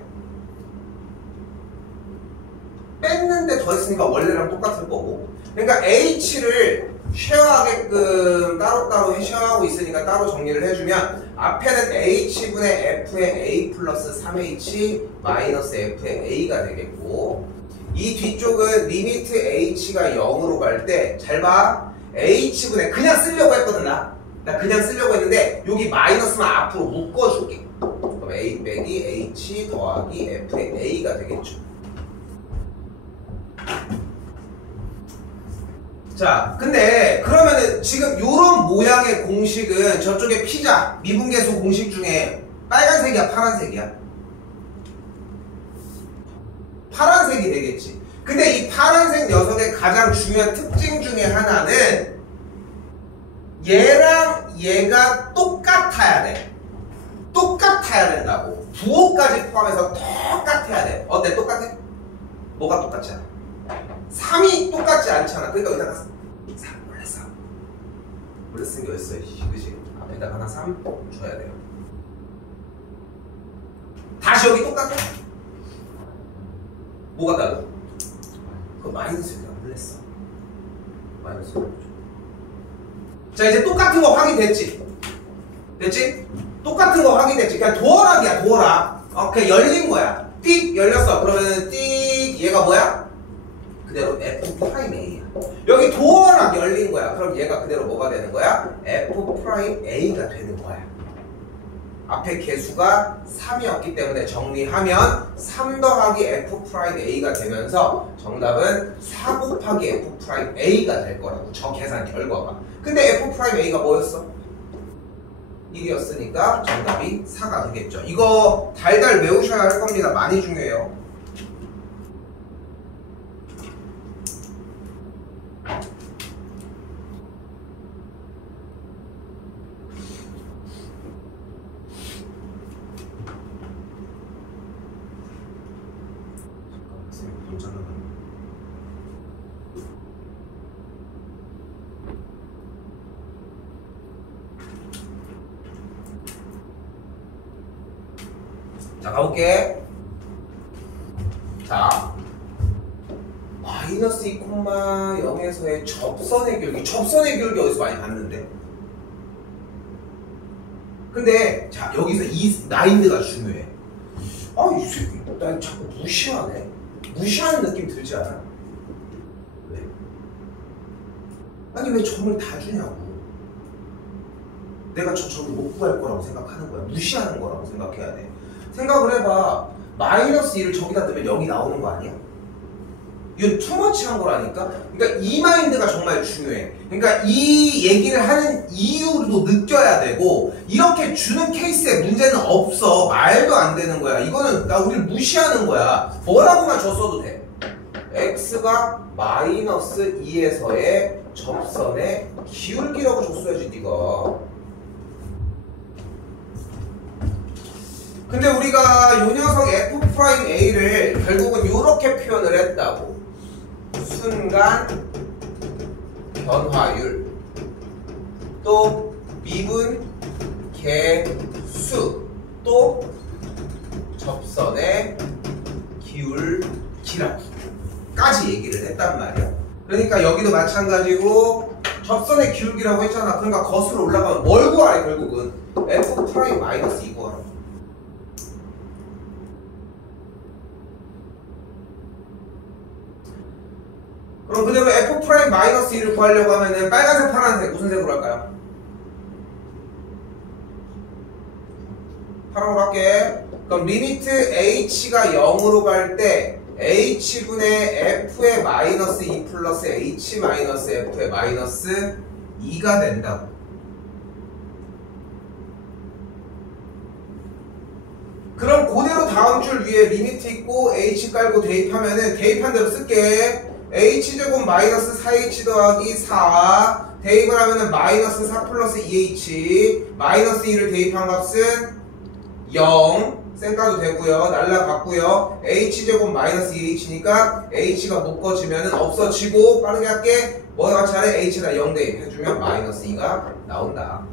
뺐는데 더했으니까 원래랑 똑같을 거고. 그러니까 H를 쉐어하게끔 따로따로 쉐어하고 있으니까 따로 정리를 해주면 앞에는 H분의 F의 A 플러스 3H 마이너스 F의 A가 되겠고, 이 뒤쪽은 리미트 H가 0으로 갈 때 잘 봐. H분의 그냥 쓰려고 했거든. 나 그냥 쓰려고 했는데 여기 마이너스만 앞으로 묶어줄게. 그럼 A 빼기 H 더하기 F의 A가 되겠죠. 자, 근데 그러면은 지금 요런 모양의 공식은 저쪽에 피자 미분계수 공식 중에 빨간색이야 파란색이야? 파란색이 되겠지. 근데 이 파란색 녀석의 가장 중요한 특징 중에 하나는 얘랑 얘가 똑같아야 돼. 똑같아야 된다고. 부호까지 포함해서 똑같아야 돼. 어때? 똑같아? 뭐가 똑같지 않아? 3이 똑같지 않잖아. 그러니까 여기다가 3 원래 3 원래 쓴 게 어딨어. 그치? 앞에다가 하나 3 줘야 돼요. 다시 여기 똑같아? 뭐가 달라? 그거 마이너스에다 원래 써. 마이너스. 자, 이제 똑같은 거 확인됐지? 됐지? 똑같은 거 확인됐지? 그냥 도어락이야, 도어락. 그냥 열린 거야. 띡 열렸어. 그러면 띡 얘가 뭐야? 그대로 F'A야. 여기 도어락 열린 거야. 그럼 얘가 그대로 뭐가 되는 거야? F'A가 되는 거야. 앞에 개수가 3이었기 때문에 정리하면 3 더하기 F'A가 되면서 정답은 4 곱하기 F'A가 될 거라고. 저 계산 결과가. 근데 F'A가 뭐였어? 1이었으니까 정답이 4가 되겠죠. 이거 달달 외우셔야 할 겁니다. 많이 중요해요. 자, 가볼게. 자, 마이너스 2,0에서의 접선의 기울기. 접선의 기울기 어디서 많이 봤는데? 근데 자, 여기서 이 나인드가 중요해. 이 새끼 나 자꾸 무시하네. 무시하는 느낌 들지 않아? 왜? 아니 왜 점을 다 주냐고. 내가 저 점을 못 구할 거라고 생각하는 거야. 무시하는 거라고 생각해야 돼. 생각을 해봐. 마이너스 1을 저기다 넣으면 0이 나오는 거 아니야? 이건 투머치한 거라니까. 그러니까 이 마인드가 정말 중요해. 그러니까 이 얘기를 하는 이유도 느껴야 되고, 이렇게 주는 케이스에 문제는 없어. 말도 안 되는 거야. 이거는 나 우리를 무시하는 거야. 뭐라고만 줬어도 돼. x가 마이너스 2에서의 접선의 기울기라고 줬어야지 네가. 근데 우리가 요 녀석 f'a를 결국은 이렇게 표현을 했다고. 순간 변화율 또 미분 개수 또 접선의 기울기라고까지 얘기를 했단 말이야. 그러니까 여기도 마찬가지고 접선의 기울기라고 했잖아. 그러니까 거슬러 올라가면 뭘 구하래? 결국은 f'-2 구하라. 그럼 그대로 f'-2를 구하려고 하면은 빨간색, 파란색 무슨 색으로 할까요? 파란으로 할게. 그럼 리미트 h가 0으로 갈 때 h분의 f의 마이너스 2 플러스 h 마이너스 f의 마이너스 2가 된다고. 그럼 그대로 다음 줄 위에 리미트 있고 h 깔고 대입하면은 대입한 대로 쓸게. h제곱 마이너스 4h 더하기 4 대입을 하면은 마이너스 4 플러스 2h 마이너스 2를 대입한 값은 0 쌩까도 되고요. 날라갔고요. h제곱 마이너스 2h니까 h가 묶어지면은 없어지고 빠르게 할게. 뭐가 같이 하래? h에다 0 대입해주면 마이너스 2가 나온다.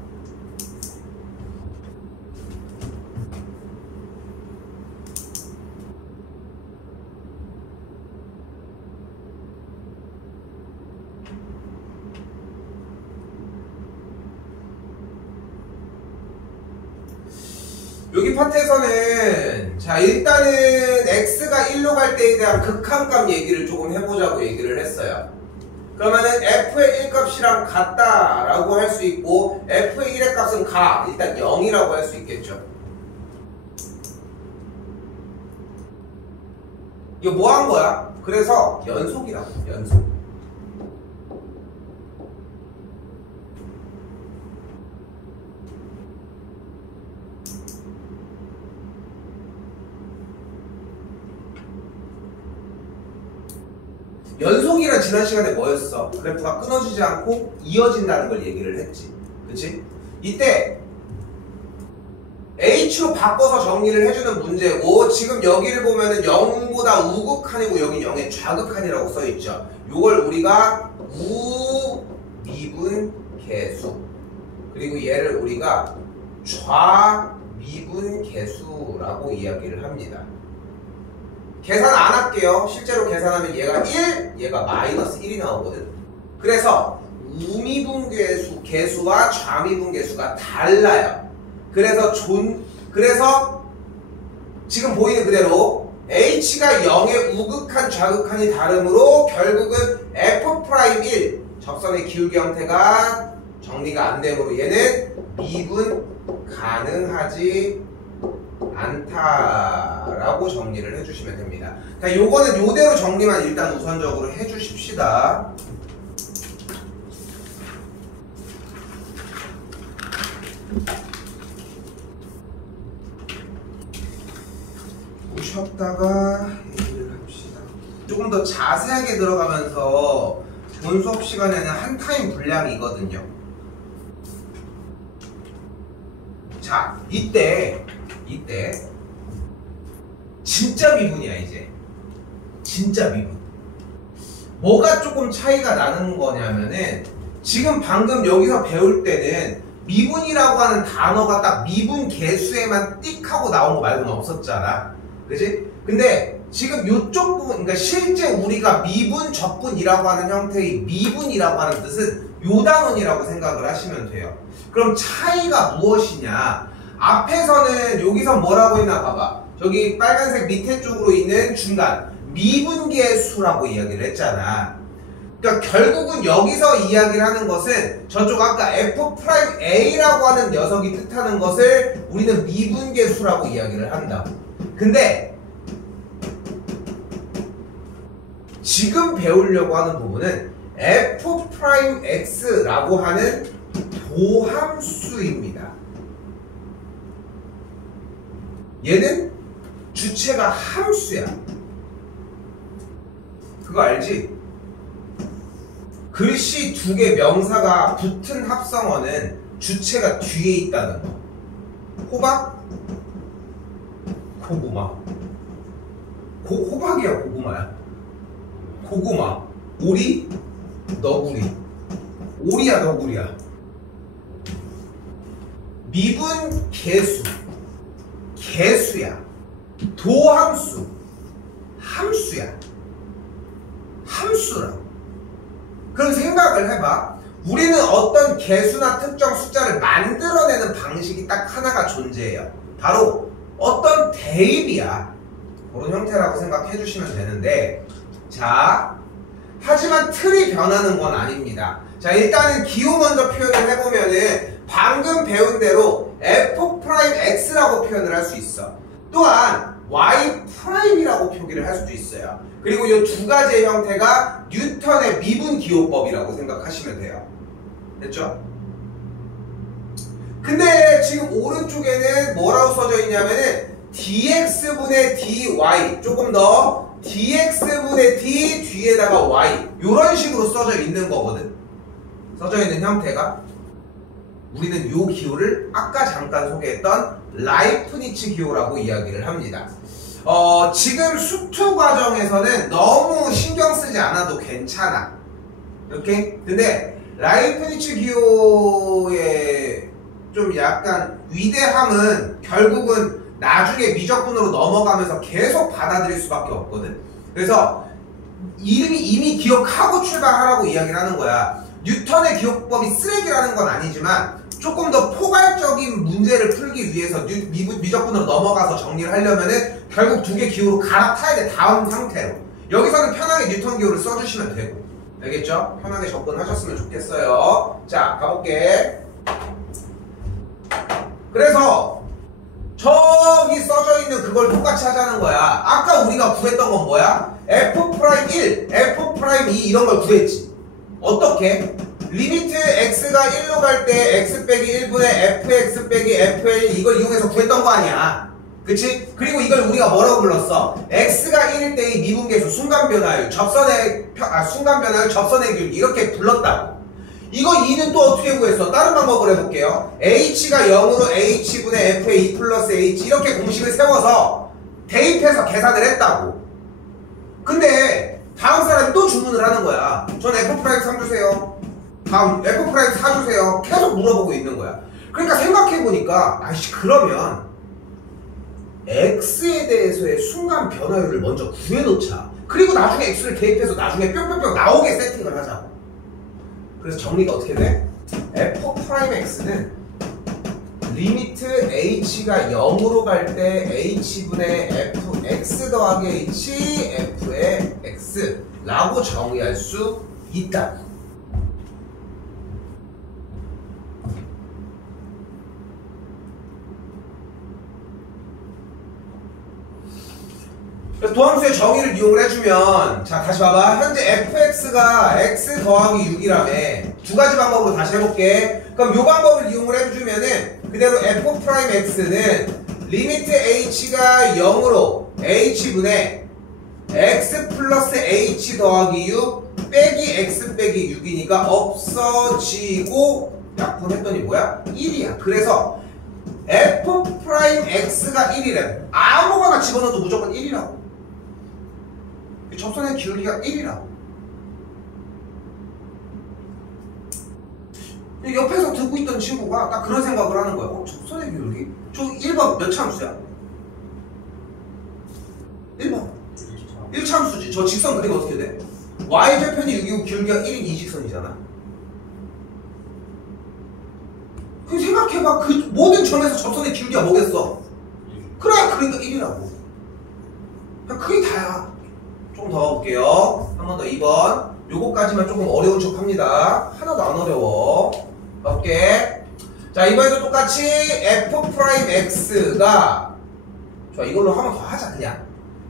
여기 파트에서는 자 일단은 x가 1로 갈 때에 대한 극한값 얘기를 조금 해보자고 얘기를 했어요. 그러면은 f의 1값이랑 같다라고 할 수 있고 f의 1의 값은 일단 0이라고 할 수 있겠죠. 이거 뭐 한 거야? 그래서 연속이라고. 연속. 연속이란 지난 시간에 뭐였어? 그래프가 끊어지지 않고 이어진다는 걸 얘기를 했지. 그치? 이때 H로 바꿔서 정리를 해주는 문제고 지금 여기를 보면은 0보다 우극한이고 여긴 0의 좌극한이라고 써있죠. 요걸 우리가 우미분 계수 그리고 얘를 우리가 좌미분 계수라고 이야기를 합니다. 계산 안 할게요. 실제로 계산하면 얘가 1, 얘가 마이너스 1이 나오거든. 그래서 우미분 계수와 좌미분 계수가 달라요. 그래서 지금 보이는 그대로 h가 0의 우극한 좌극한이 다르므로 결국은 f'1 접선의 기울기 형태가 정리가 안 되므로 얘는 미분 가능하지 않다라고 정리를 해주시면 됩니다. 자, 요거는 요대로 정리만 일단 우선적으로 해주십시다. 쉬었다가 얘기를 합시다. 조금 더 자세하게 들어가면서 본 수업 시간에는 한 타임 분량이거든요. 자, 이때 진짜 미분이야. 이제 진짜 미분. 뭐가 조금 차이가 나는 거냐면은 지금 방금 여기서 배울 때는 미분이라고 하는 단어가 딱 미분 계수에만 띡 하고 나온 거 말고는 없었잖아. 그치? 근데 지금 이쪽 부분, 그러니까 실제 우리가 미분, 적분이라고 하는 형태의 미분이라고 하는 뜻은 요 단원이라고 생각을 하시면 돼요. 그럼 차이가 무엇이냐? 앞에서는 여기서 뭐라고 했나 봐봐. 저기 빨간색 밑에 쪽으로 있는 중간 미분계수라고 이야기를 했잖아. 그러니까 결국은 여기서 이야기를 하는 것은 저쪽 아까 f'A라고 하는 녀석이 뜻하는 것을 우리는 미분계수라고 이야기를 한다고. 근데 지금 배우려고 하는 부분은 f'x라고 하는 도함수입니다. 얘는 주체가 함수야. 그거 알지? 글씨 두 개 명사가 붙은 합성어는 주체가 뒤에 있다는 거. 호박? 고구마. 호박이야, 고구마야. 고구마. 오리? 너구리. 오리야, 너구리야. 미분 개수. 개수야. 도함수. 함수야. 함수라고. 그럼 생각을 해봐. 우리는 어떤 개수나 특정 숫자를 만들어내는 방식이 딱 하나가 존재해요. 바로 어떤 대입이야. 그런 형태라고 생각해 주시면 되는데, 자, 하지만 틀이 변하는 건 아닙니다. 자, 일단은 기호 먼저 표현을 해보면은 방금 배운 대로 f'x라고 표현을 할 수 있어. 또한 y'이라고 표기를 할 수도 있어요. 그리고 이 두 가지의 형태가 뉴턴의 미분 기호법이라고 생각하시면 돼요. 됐죠? 근데 지금 오른쪽에는 뭐라고 써져 있냐면은 dx분의 dy, 조금 더 dx분의 d 뒤에다가 y, 이런 식으로 써져 있는 거거든. 써져 있는 형태가. 우리는 이 기호를 아까 잠깐 소개했던 라이프니츠 기호라고 이야기를 합니다. 지금 수투 과정에서는 너무 신경 쓰지 않아도 괜찮아. 이렇게? 근데 라이프니츠 기호의 좀 약간 위대함은 결국은 나중에 미적분으로 넘어가면서 계속 받아들일 수밖에 없거든. 그래서 이미 기억하고 출발하라고 이야기를 하는 거야. 뉴턴의 기호법이 쓰레기라는 건 아니지만 조금 더 포괄적인 문제를 풀기 위해서 미적분으로 넘어가서 정리를 하려면은 결국 두 개 기호로 갈아타야 돼. 다음 상태로. 여기서는 편하게 뉴턴 기호를 써주시면 되고. 알겠죠? 편하게 접근하셨으면 좋겠어요. 자, 가볼게. 그래서 저기 써져 있는 그걸 똑같이 하자는 거야. 아까 우리가 구했던 건 뭐야? F'1, F'2 이런 걸 구했지. 어떻게? 리미트 x가 1로 갈 때 x 빼기 1분의 fx 빼기 fl 이걸 이용해서 구했던 거 아니야. 그치? 그리고 이걸 우리가 뭐라고 불렀어? x가 1일 때의 미분계수, 순간변화율, 순간변화율, 접선의 균 이렇게 불렀다고. 이거 2는 또 어떻게 구했어? 다른 방법을 해볼게요. h가 0으로 h분의 f의 2 플러스 h 이렇게 공식을 세워서 대입해서 계산을 했다고. 근데 다음 사람이 또 주문을 하는 거야. 전 f'3 주세요. 다음 f'4 주세요. 계속 물어보고 있는 거야. 그러니까 생각해보니까 아이씨 그러면 x에 대해서의 순간 변화율을 먼저 구해놓자. 그리고 나중에 x를 대입해서 나중에 뿅뿅뿅 나오게 세팅을 하자. 그래서 정리가 어떻게 돼? f'x는 리미트 h가 0으로 갈 때 h분의 fx 더하기 h f의 x라고 정의할 수 있다. 그래서 도함수의 정의를 이용을 해주면, 자 다시 봐봐. 현재 fx가 x 더하기 6이라며 두 가지 방법으로 다시 해볼게. 그럼 이 방법을 이용을 해주면은 그대로 f'x는 리미트 h가 0으로 h분의 x 플러스 h 더하기 6 빼기 x 빼기 6이니까 없어지고 약분했더니 뭐야? 1이야. 그래서 f'x가 1이래. 아무거나 집어넣어도 무조건 1이라고. 접선의 기울기가 1이라고. 옆에서 듣고 있던 친구가 딱 그런 생각을 하는 거야. 접선의 기울기? 저 1번 몇 참수야? 1번 1참수지. 저 직선 그리면 어떻게 돼? y절편이 6이고 기울기가 1인 이 직선이잖아. 그 생각해봐. 그 모든 점에서 접선의 기울기가 뭐겠어? 그래, 그러니까 1이라고. 그냥 그게 다야. 조금 더 가볼게요. 한 번 더 2번. 요거까지만 조금 어려운 척 합니다. 하나도 안 어려워. 가볼게. 자, 이번에도 똑같이 f'x가, 좋아, 이걸로 한 번 더 하자, 그냥.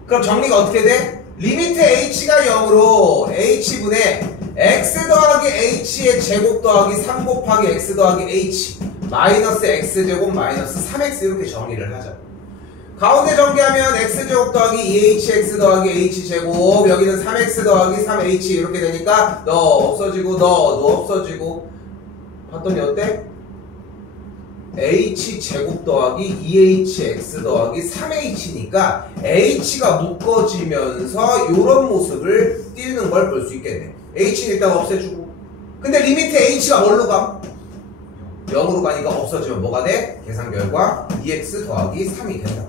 그럼 정리가 어떻게 돼? 리미트 h가 0으로 h분의 x 더하기 h의 제곱 더하기 3 곱하기 x 더하기 h 마이너스 x제곱 마이너스 3x 이렇게 정의를 하죠. 가운데 전개하면 x제곱 더하기 2hx 더하기 h제곱 여기는 3x 더하기 3h 이렇게 되니까 너 없어지고 너 없어지고 봤더니 어때? h제곱 더하기 2hx 더하기 3h니까 h가 묶어지면서 이런 모습을 띄우는 걸 볼 수 있겠네. h는 일단 없애주고 근데 리미트 h가 뭘로 가? 0으로 가니까 없어지면 뭐가 돼? 계산 결과 2x 더하기 3이 된다.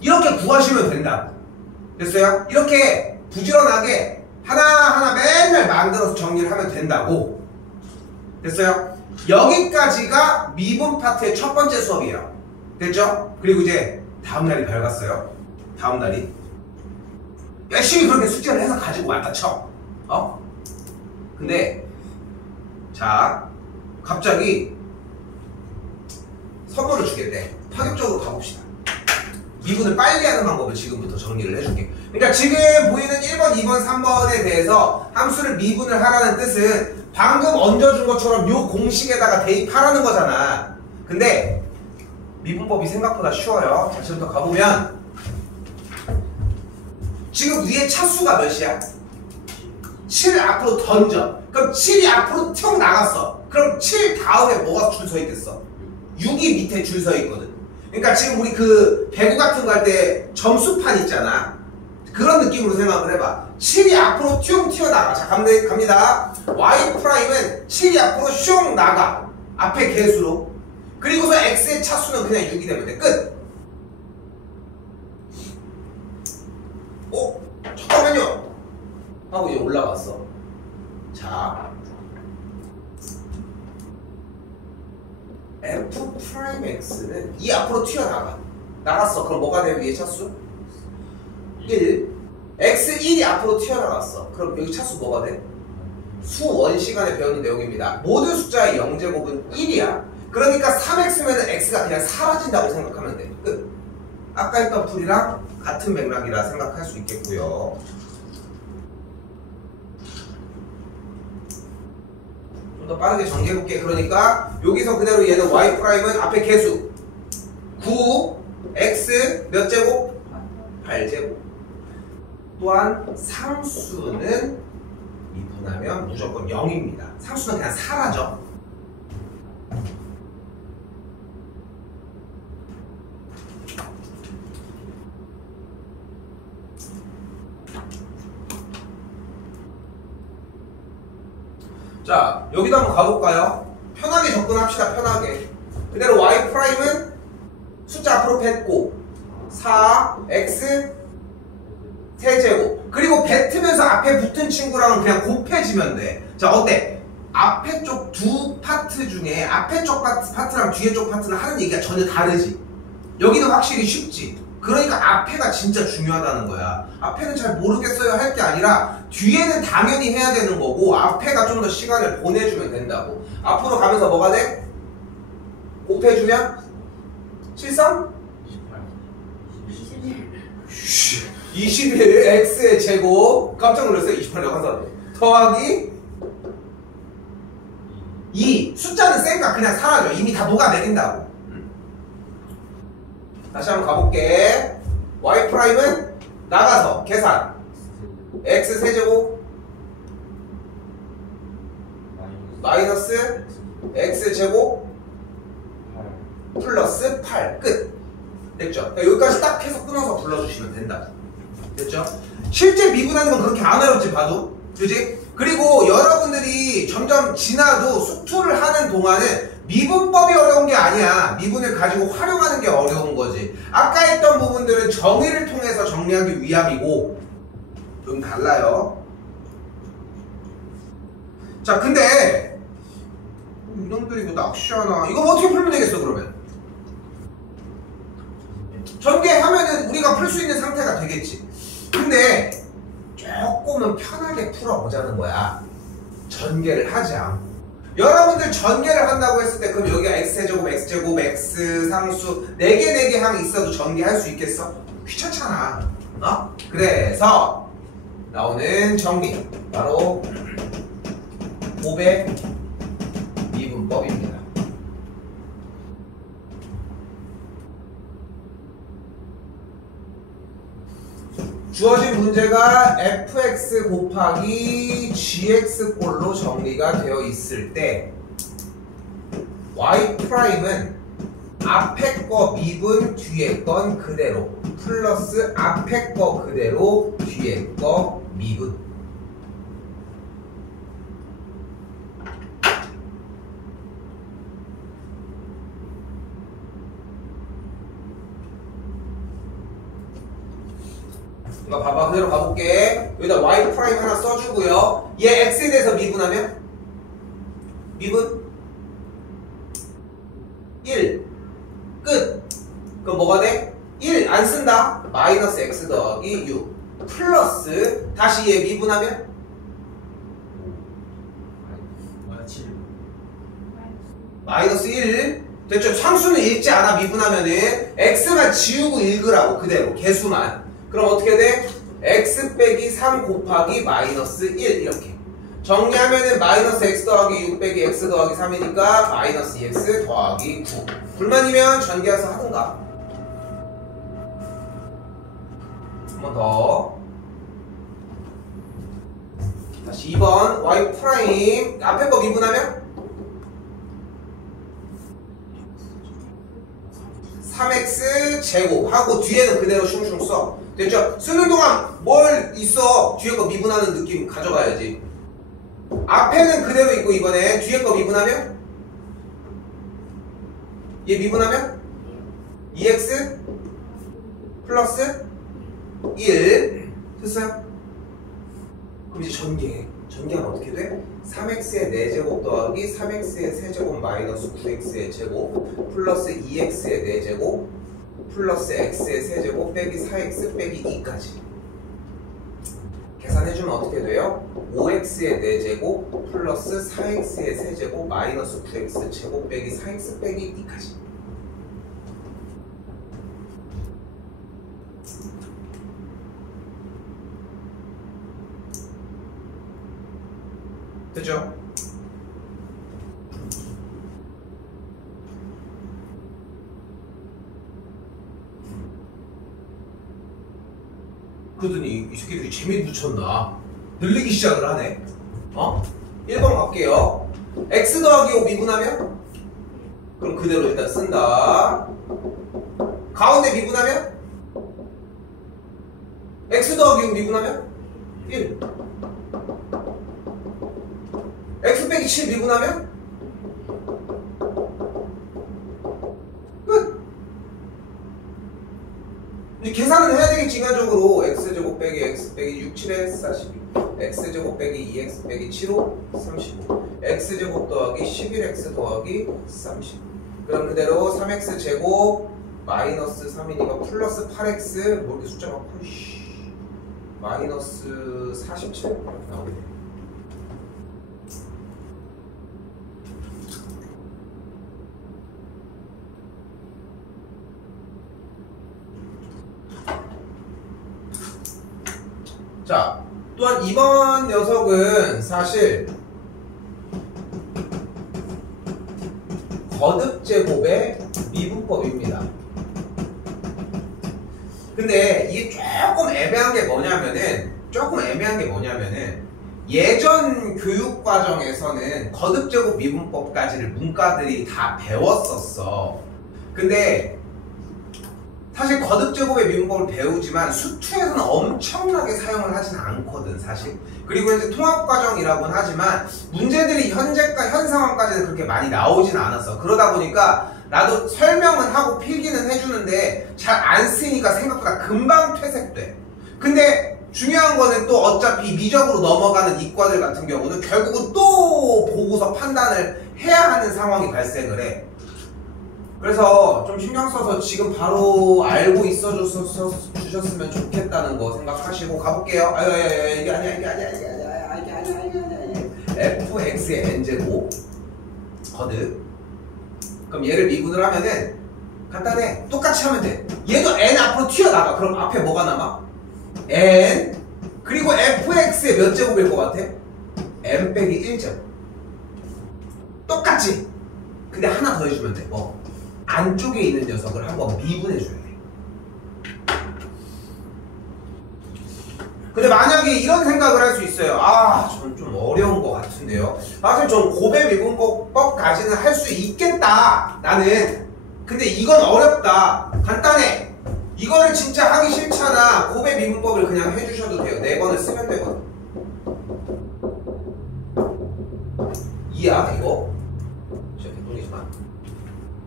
이렇게 구하시면 된다. 됐어요? 이렇게 부지런하게 하나하나 맨날 만들어서 정리를 하면 된다고. 됐어요? 여기까지가 미분 파트의 첫 번째 수업이에요. 됐죠? 그리고 이제 다음날이 밝았어요. 다음날이 열심히 그렇게 숙제를 해서 가지고 왔다 쳐. 근데 자 갑자기 선물을 주겠대. 파격적으로 가봅시다. 미분을 빨리 하는 방법을 지금부터 정리를 해줄게. 그러니까 지금 보이는 1번, 2번, 3번에 대해서 함수를 미분을 하라는 뜻은 방금 얹어준 것처럼 요 공식에다가 대입하라는 거잖아. 근데 미분법이 생각보다 쉬워요. 자, 지금부터 가보면 지금 위에 차수가 몇이야? 7 앞으로 던져. 그럼 7이 앞으로 튀어 나갔어. 그럼 7 다음에 뭐가 줄 서 있겠어? 6이 밑에 줄 서 있거든. 그러니까 지금 우리 그 배구 같은 거 할 때 점수판 있잖아. 그런 느낌으로 생각을 해봐. 7이 앞으로 쭉 튀어나가. 자, 갑니다. Y'은 7이 앞으로 슝 나가. 앞에 개수로. 그리고서 X의 차수는 그냥 6이 되면 돼. 끝. 잠깐만요. 하고 이제 올라갔어. 자. F'X는 이 앞으로 튀어나가. 나갔어. 그럼 뭐가 돼? 위에 차수? 1. X1이 앞으로 튀어나갔어. 그럼 여기 차수 뭐가 돼? 수원 시간에 배우는 내용입니다. 모든 숫자의 0제곱은 1이야. 그러니까 3X면은 X가 그냥 사라진다고 생각하면 돼. 끝. 아까 했던 풀이랑 같은 맥락이라 생각할 수 있겠고요. 좀 더 빠르게 정리해볼게. 그러니까 여기서 그대로 얘는 Y'은 앞에 개수 9, X 몇 제곱? 8제곱. 또한 상수는 미분하면 무조건 0입니다. 상수는 그냥 사라져. 자, 여기도 한번 가볼까요? 편하게 접근합시다. 편하게. 그대로 Y'은 숫자 앞으로 뱉고 4x 세제곱. 그리고 뱉으면서 앞에 붙은 친구랑은 그냥 곱해지면 돼. 자, 어때? 앞에 쪽 두 파트 중에 앞에 쪽 파트랑 뒤에 쪽 파트는 하는 얘기가 전혀 다르지. 여기는 확실히 쉽지. 그러니까 앞에가 진짜 중요하다는 거야. 앞에는 잘 모르겠어요 할 게 아니라 뒤에는 당연히 해야 되는 거고 앞에가 좀 더 시간을 보내주면 된다고. 앞으로 가면서 뭐가 돼? 곱해주면 73? 21 x의 제곱. 깜짝 놀랐어요. 28이라고 한사람 더하기 2. 숫자는 쌩까 그냥 사라져. 이미 다 녹아내린다고. 다시 한번 가볼게. Y'은 나가서 계산 x 세제곱 마이너스 x 제곱 플러스 8. 끝. 됐죠? 여기까지 딱 해서 끊어서 불러주시면 된다. 됐죠? 실제 미분하는 건 그렇게 안 어렵지 봐도. 그지? 그리고 여러분들이 점점 지나도 수투를 하는 동안은 미분법이 어려운 게 아니야. 미분을 가지고 활용하는 게 어려운 거지. 아까 했던 부분들은 정의를 통해서 정리하기 위함이고 좀 달라요. 자, 근데 이놈들이 뭐 낚시하나. 이거 뭐 어떻게 풀면 되겠어 그러면? 전개하면은 우리가 풀 수 있는 상태가 되겠지. 근데 조금은 편하게 풀어보자는 거야. 전개를 하지 않고. 여러분들 전개를 한다고 했을 때 그럼 여기가 x제곱, x제곱, x 상수 4개 항이 있어도 전개할 수 있겠어? 귀찮잖아. 그래서 나오는 정리 바로 곱의 미분법입니다. 주어진 문제가 fx 곱하기 gx꼴로 정리가 되어 있을 때 y'은 앞에 거 미분 뒤에 건 그대로 플러스 앞에 거 그대로 뒤에 거 미분. 이거 봐봐. 그대로 가볼게. 여기다 y 프라임 하나 써주고요. 얘 x에 대해서 미분하면 미분 1 끝. 그럼 뭐가 돼? 1 안 쓴다. 마이너스 x 더하기 6 플러스 다시 얘 미분하면 마이너스 1 됐죠? 상수는 읽지 않아. 미분하면은 x만 지우고 읽으라고. 그대로 개수만. 그럼 어떻게 돼? x 빼기 3 곱하기 마이너스 1 이렇게 정리하면은 마이너스 x 더하기 6 빼기 x 더하기 3이니까 마이너스 2x 더하기 9. 불만이면 전개해서 하든가. 한 번 더. 다시 2번 y 프라임 앞에 거 미분하면 3x 제곱 하고 뒤에는 그대로 슝슝 써. 됐죠? 쓰는 동안 뭘 있어? 뒤에 거 미분하는 느낌 가져가야지. 앞에는 그대로 있고 이번에 뒤에 거 미분하면 얘 미분하면 2x 플러스 1 됐어요? 그럼 이제 전개하면 어떻게 돼? 3x의 4제곱 더하기 3x의 세제곱 마이너스 9x의 제곱 플러스 2x의 4제곱 플러스 x의 세제곱 빼기 4x 빼기 2까지 계산해주면 어떻게 돼요? 5x의 4제곱 플러스 4x의 세제곱 마이너스 9x 제곱 빼기 4x 빼기 2까지. 됐죠? 그러더니 이 새끼들이 재미 붙였나? 늘리기 시작을 하네. 1번 갈게요. x 더하기 5 미분하면? 그럼 그대로 일단 쓴다. 가운데 미분하면? x 더하기 6 미분하면? 1. x 빼기 7 미분하면? 끝! 이제 계산은 해야 되겠지, 인간적으로. x제곱 빼기 x 빼기 6, 7에 42 x제곱 빼기 2x 빼기 7호 35 x제곱 더하기 11x 더하기 30. 그럼 그대로 3x 제곱 마이너스 3이니까 플러스 8x 뭐 이렇게 숫자 많고 마이너스 47 나오게 돼. 자, 또한 이번 녀석은 사실 거듭제곱의 미분법입니다. 근데 이게 조금 애매한 게 뭐냐면은 예전 교육과정에서는 거듭제곱 미분법까지를 문과들이 다 배웠었어. 근데 사실 거듭제곱의 미분법을 배우지만 수투에서는 엄청나게 사용을 하진 않거든, 사실. 그리고 이제 통합과정이라고는 하지만 문제들이 현 상황까지는 그렇게 많이 나오진 않았어. 그러다 보니까 나도 설명은 하고 필기는 해주는데 잘 안 쓰니까 생각보다 금방 퇴색돼. 근데 중요한 거는 또 어차피 미적으로 넘어가는 이과들 같은 경우는 결국은 또 보고서 판단을 해야 하는 상황이 발생을 해. 그래서 좀 신경 써서 지금 바로 알고 있어 주셨으면 좋겠다는 거 생각하시고 가볼게요. 이게 아니야. fx의 n제곱 거듭. 그럼 얘를 미분을 하면은 간단해. 똑같이 하면 돼. 얘도 n 앞으로 튀어나가. 그럼 앞에 뭐가 남아? n 그리고 fx의 몇 제곱일 것 같아? n 빼기 1제곱. 똑같지? 근데 하나 더 해주면 돼. 뭐 안쪽에 있는 녀석을 한번 미분해줘야 돼. 근데 만약에 이런 생각을 할 수 있어요. 아, 전 좀 어려운 것 같은데요. 사실 전 고배 미분법까지는 할 수 있겠다. 나는. 근데 이건 어렵다. 간단해. 이거를 진짜 하기 싫잖아. 고배 미분법을 그냥 해주셔도 돼요. 4번을 쓰면 되거든. 이야 이거? 진짜 개똥이지만.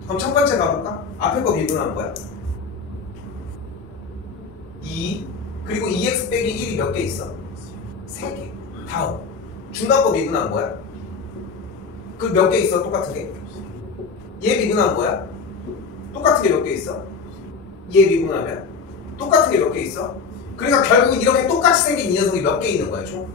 그럼 첫 번째 가볼까? 앞에 거 미분하는 거야. 2 그리고 2x 빼기 1이 몇 개 있어? 3개. 다음 중간 거 미분한 거야? 그 몇 개 있어? 똑같은 게? 얘 미분한 거야? 똑같은 게 몇 개 있어? 얘 미분하면? 똑같은 게 몇 개 있어? 그러니까 결국은 이렇게 똑같이 생긴 이 녀석이 몇 개 있는 거야 총?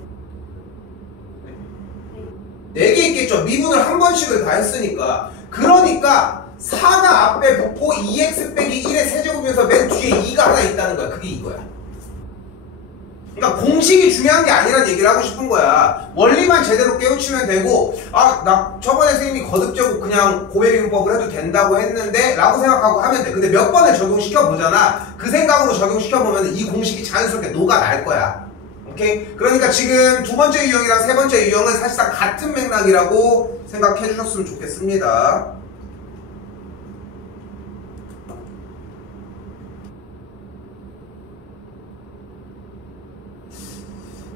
4개 있겠죠. 미분을 한 번씩을 다 했으니까. 그러니까 4가 앞에 붙고 2x 빼기 1의 세제곱이면서 맨 뒤에 2가 하나 있다는 거야. 그게 이거야. 그러니까 공식이 중요한 게 아니란 얘기를 하고 싶은 거야. 원리만 제대로 깨우치면 되고, 아, 나 저번에 선생님이 거듭제곱 그냥 고배비문법을 해도 된다고 했는데 라고 생각하고 하면 돼. 근데 몇 번을 적용시켜보잖아. 그 생각으로 적용시켜보면 이 공식이 자연스럽게 녹아날 거야. 오케이? 그러니까 지금 두 번째 유형이랑 세 번째 유형은 사실상 같은 맥락이라고 생각해 주셨으면 좋겠습니다.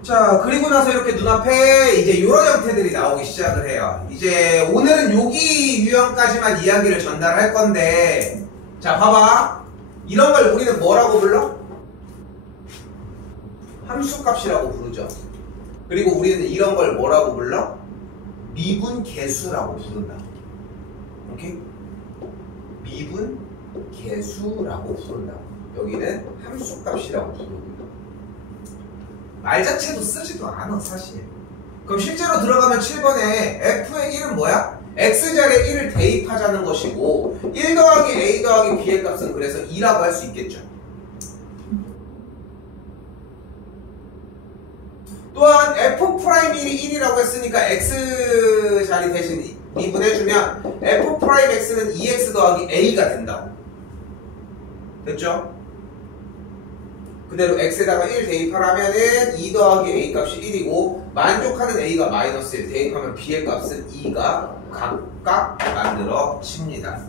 자, 그리고 나서 이렇게 눈앞에 이제 이런 형태들이 나오기 시작을 해요. 이제 오늘은 여기 유형까지만 이야기를 전달할 건데, 자, 봐봐. 이런 걸 우리는 뭐라고 불러? 함수값이라고 부르죠. 그리고 우리는 이런 걸 뭐라고 불러? 미분계수라고 부른다. 오케이? 미분계수라고 부른다. 여기는 함수값이라고 부르고. 말 자체도 쓰지도 않아 사실. 그럼 실제로 들어가면 7번에 f의 1은 뭐야? x자리에 1을 대입하자는 것이고 1 더하기 a 더하기 b의 값은 그래서 2라고 할 수 있겠죠. 또한 f'1이 1이라고 했으니까 x자리 대신 미분해주면 f'x는 2x 더하기 a가 된다고. 됐죠? 그대로 x에다가 1 대입하라면은 2 더하기 a 값이 1이고 만족하는 a가 마이너스 1 대입하면 b의 값은 2가 각각 만들어집니다.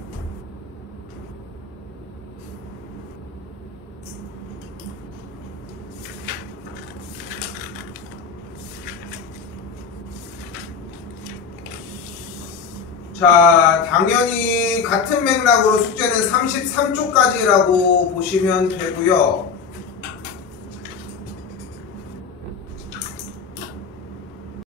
자, 당연히 같은 맥락으로 숙제는 33쪽까지라고 보시면 되고요.